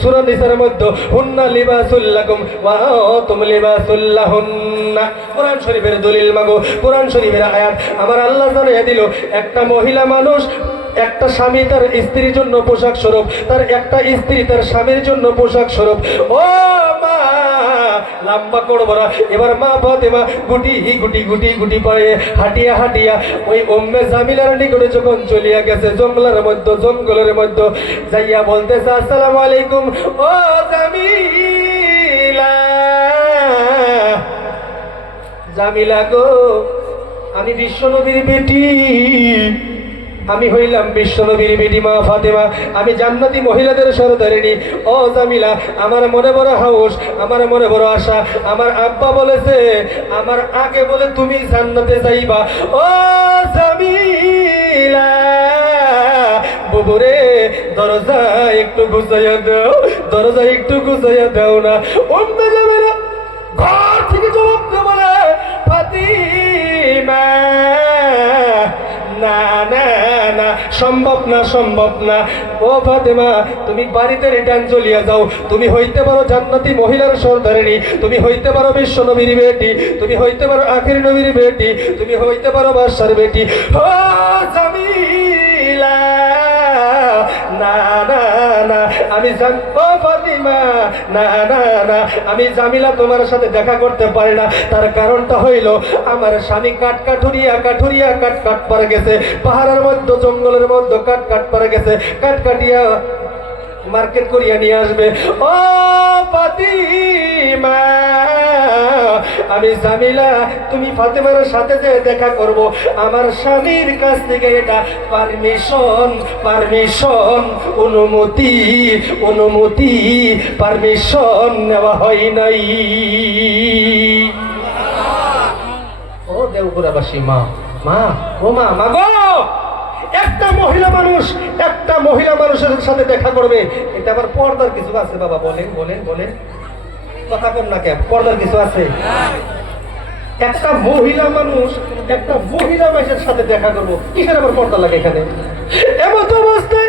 সূরা নিসার মধ্যে, হুন্না লিবাসুল লাকুম ওয়া আনতুম লিবাসুল লাহুন্না। কোরআন শরীফের দলিল মাগো, কোরআন শরীফের আয়াত আমার আল্লাহ জানিয়া দিল, একটা মহিলা মানুষ, একটা স্বামী তার স্ত্রীর জন্য পোশাক স্বরূপ, তার একটা স্ত্রী তার স্বামীর জন্য পোশাক স্বরূপ। ও মা, লম্বা করবো না। এবার মা ফাতেমা গুটি গুটি গুটি গুটি পায়ে হাঁটিয়া হাঁটিয়া ওই উম্মে জামিলার নিকটে যখন চলিয়া গেছে, জঙ্গলের মধ্যে যাইয়া বলতেছে, আসসালামু আলাইকুম ও জামিলা, জামিলা গো, আমি বিশ্বনবীর বেটি, আমি হইলাম বিশ্বনবীর বেটি মা ফাতেমা, আমি জান্নাতি মহিলাদের সরদারিনী। ও জামিলা, আমার মনে বড় হাউস, আমার মনে বড় আশা। আমার আব্বা বলেছে আমার আগে বলে তুমি জান্নাতে যাইবা। ও জামিলা বুবুরে, দরজা একটু গুছাইয়া দাও, দরজা একটু গুছাইয়া দাও না। অন্য জামিলা ঘর থেকে জবাব দিয়ে বলে, ফাতিমা না না না, সম্ভব না, সম্ভব না। ও ফাতেমা, তুমি বাড়িতে রিটার্ন চলিয়া যাও। তুমি হইতে পারো জান্নাতি মহিলার সরদারিনী, তুমি হইতে পারো বিশ্ব নবীর বেটি, তুমি হইতে পারো আখির নবীর বেটি, তুমি হইতে পারো বাদশার বেটি। ও জামিলা না না না, আমি ও ফাতিমা না না না, আমি জামিলা তোমার সাথে দেখা করতে পারি না। তার কারণটা হইল আমার স্বামী কাঠুরিয়া কাঠ পারে গেছে, পাহাড়ের মধ্যে জঙ্গলের মধ্যে কাঠ পারে গেছে, কাঠ কাটিয়া মার্কেট করিয়া নিয়ে আসবে। ও ফাতিমা, আমি জামিলা তুমি ফাতেমার সাথে যে দেখা করব, আমার স্বামীর কাছ থেকে এটা অনুমতি পারমিশন নেওয়া হয় নাই। ও দেওপুরাবাসী মা, মা ও মা, মা গো, একটা মহিলা মানুষের সাথে দেখা করবে, এটা আবার পর্দার কিছু আছে বাবা? বলেন বলেন বলেন। কথা কম না কেন, পর্দার কিছু আছে? একটা মহিলা মানুষ একটা মহিলা মানুষের সাথে দেখা করবো, কিসের আবার পর্দা লাগে এখানে? এমন অবস্থায়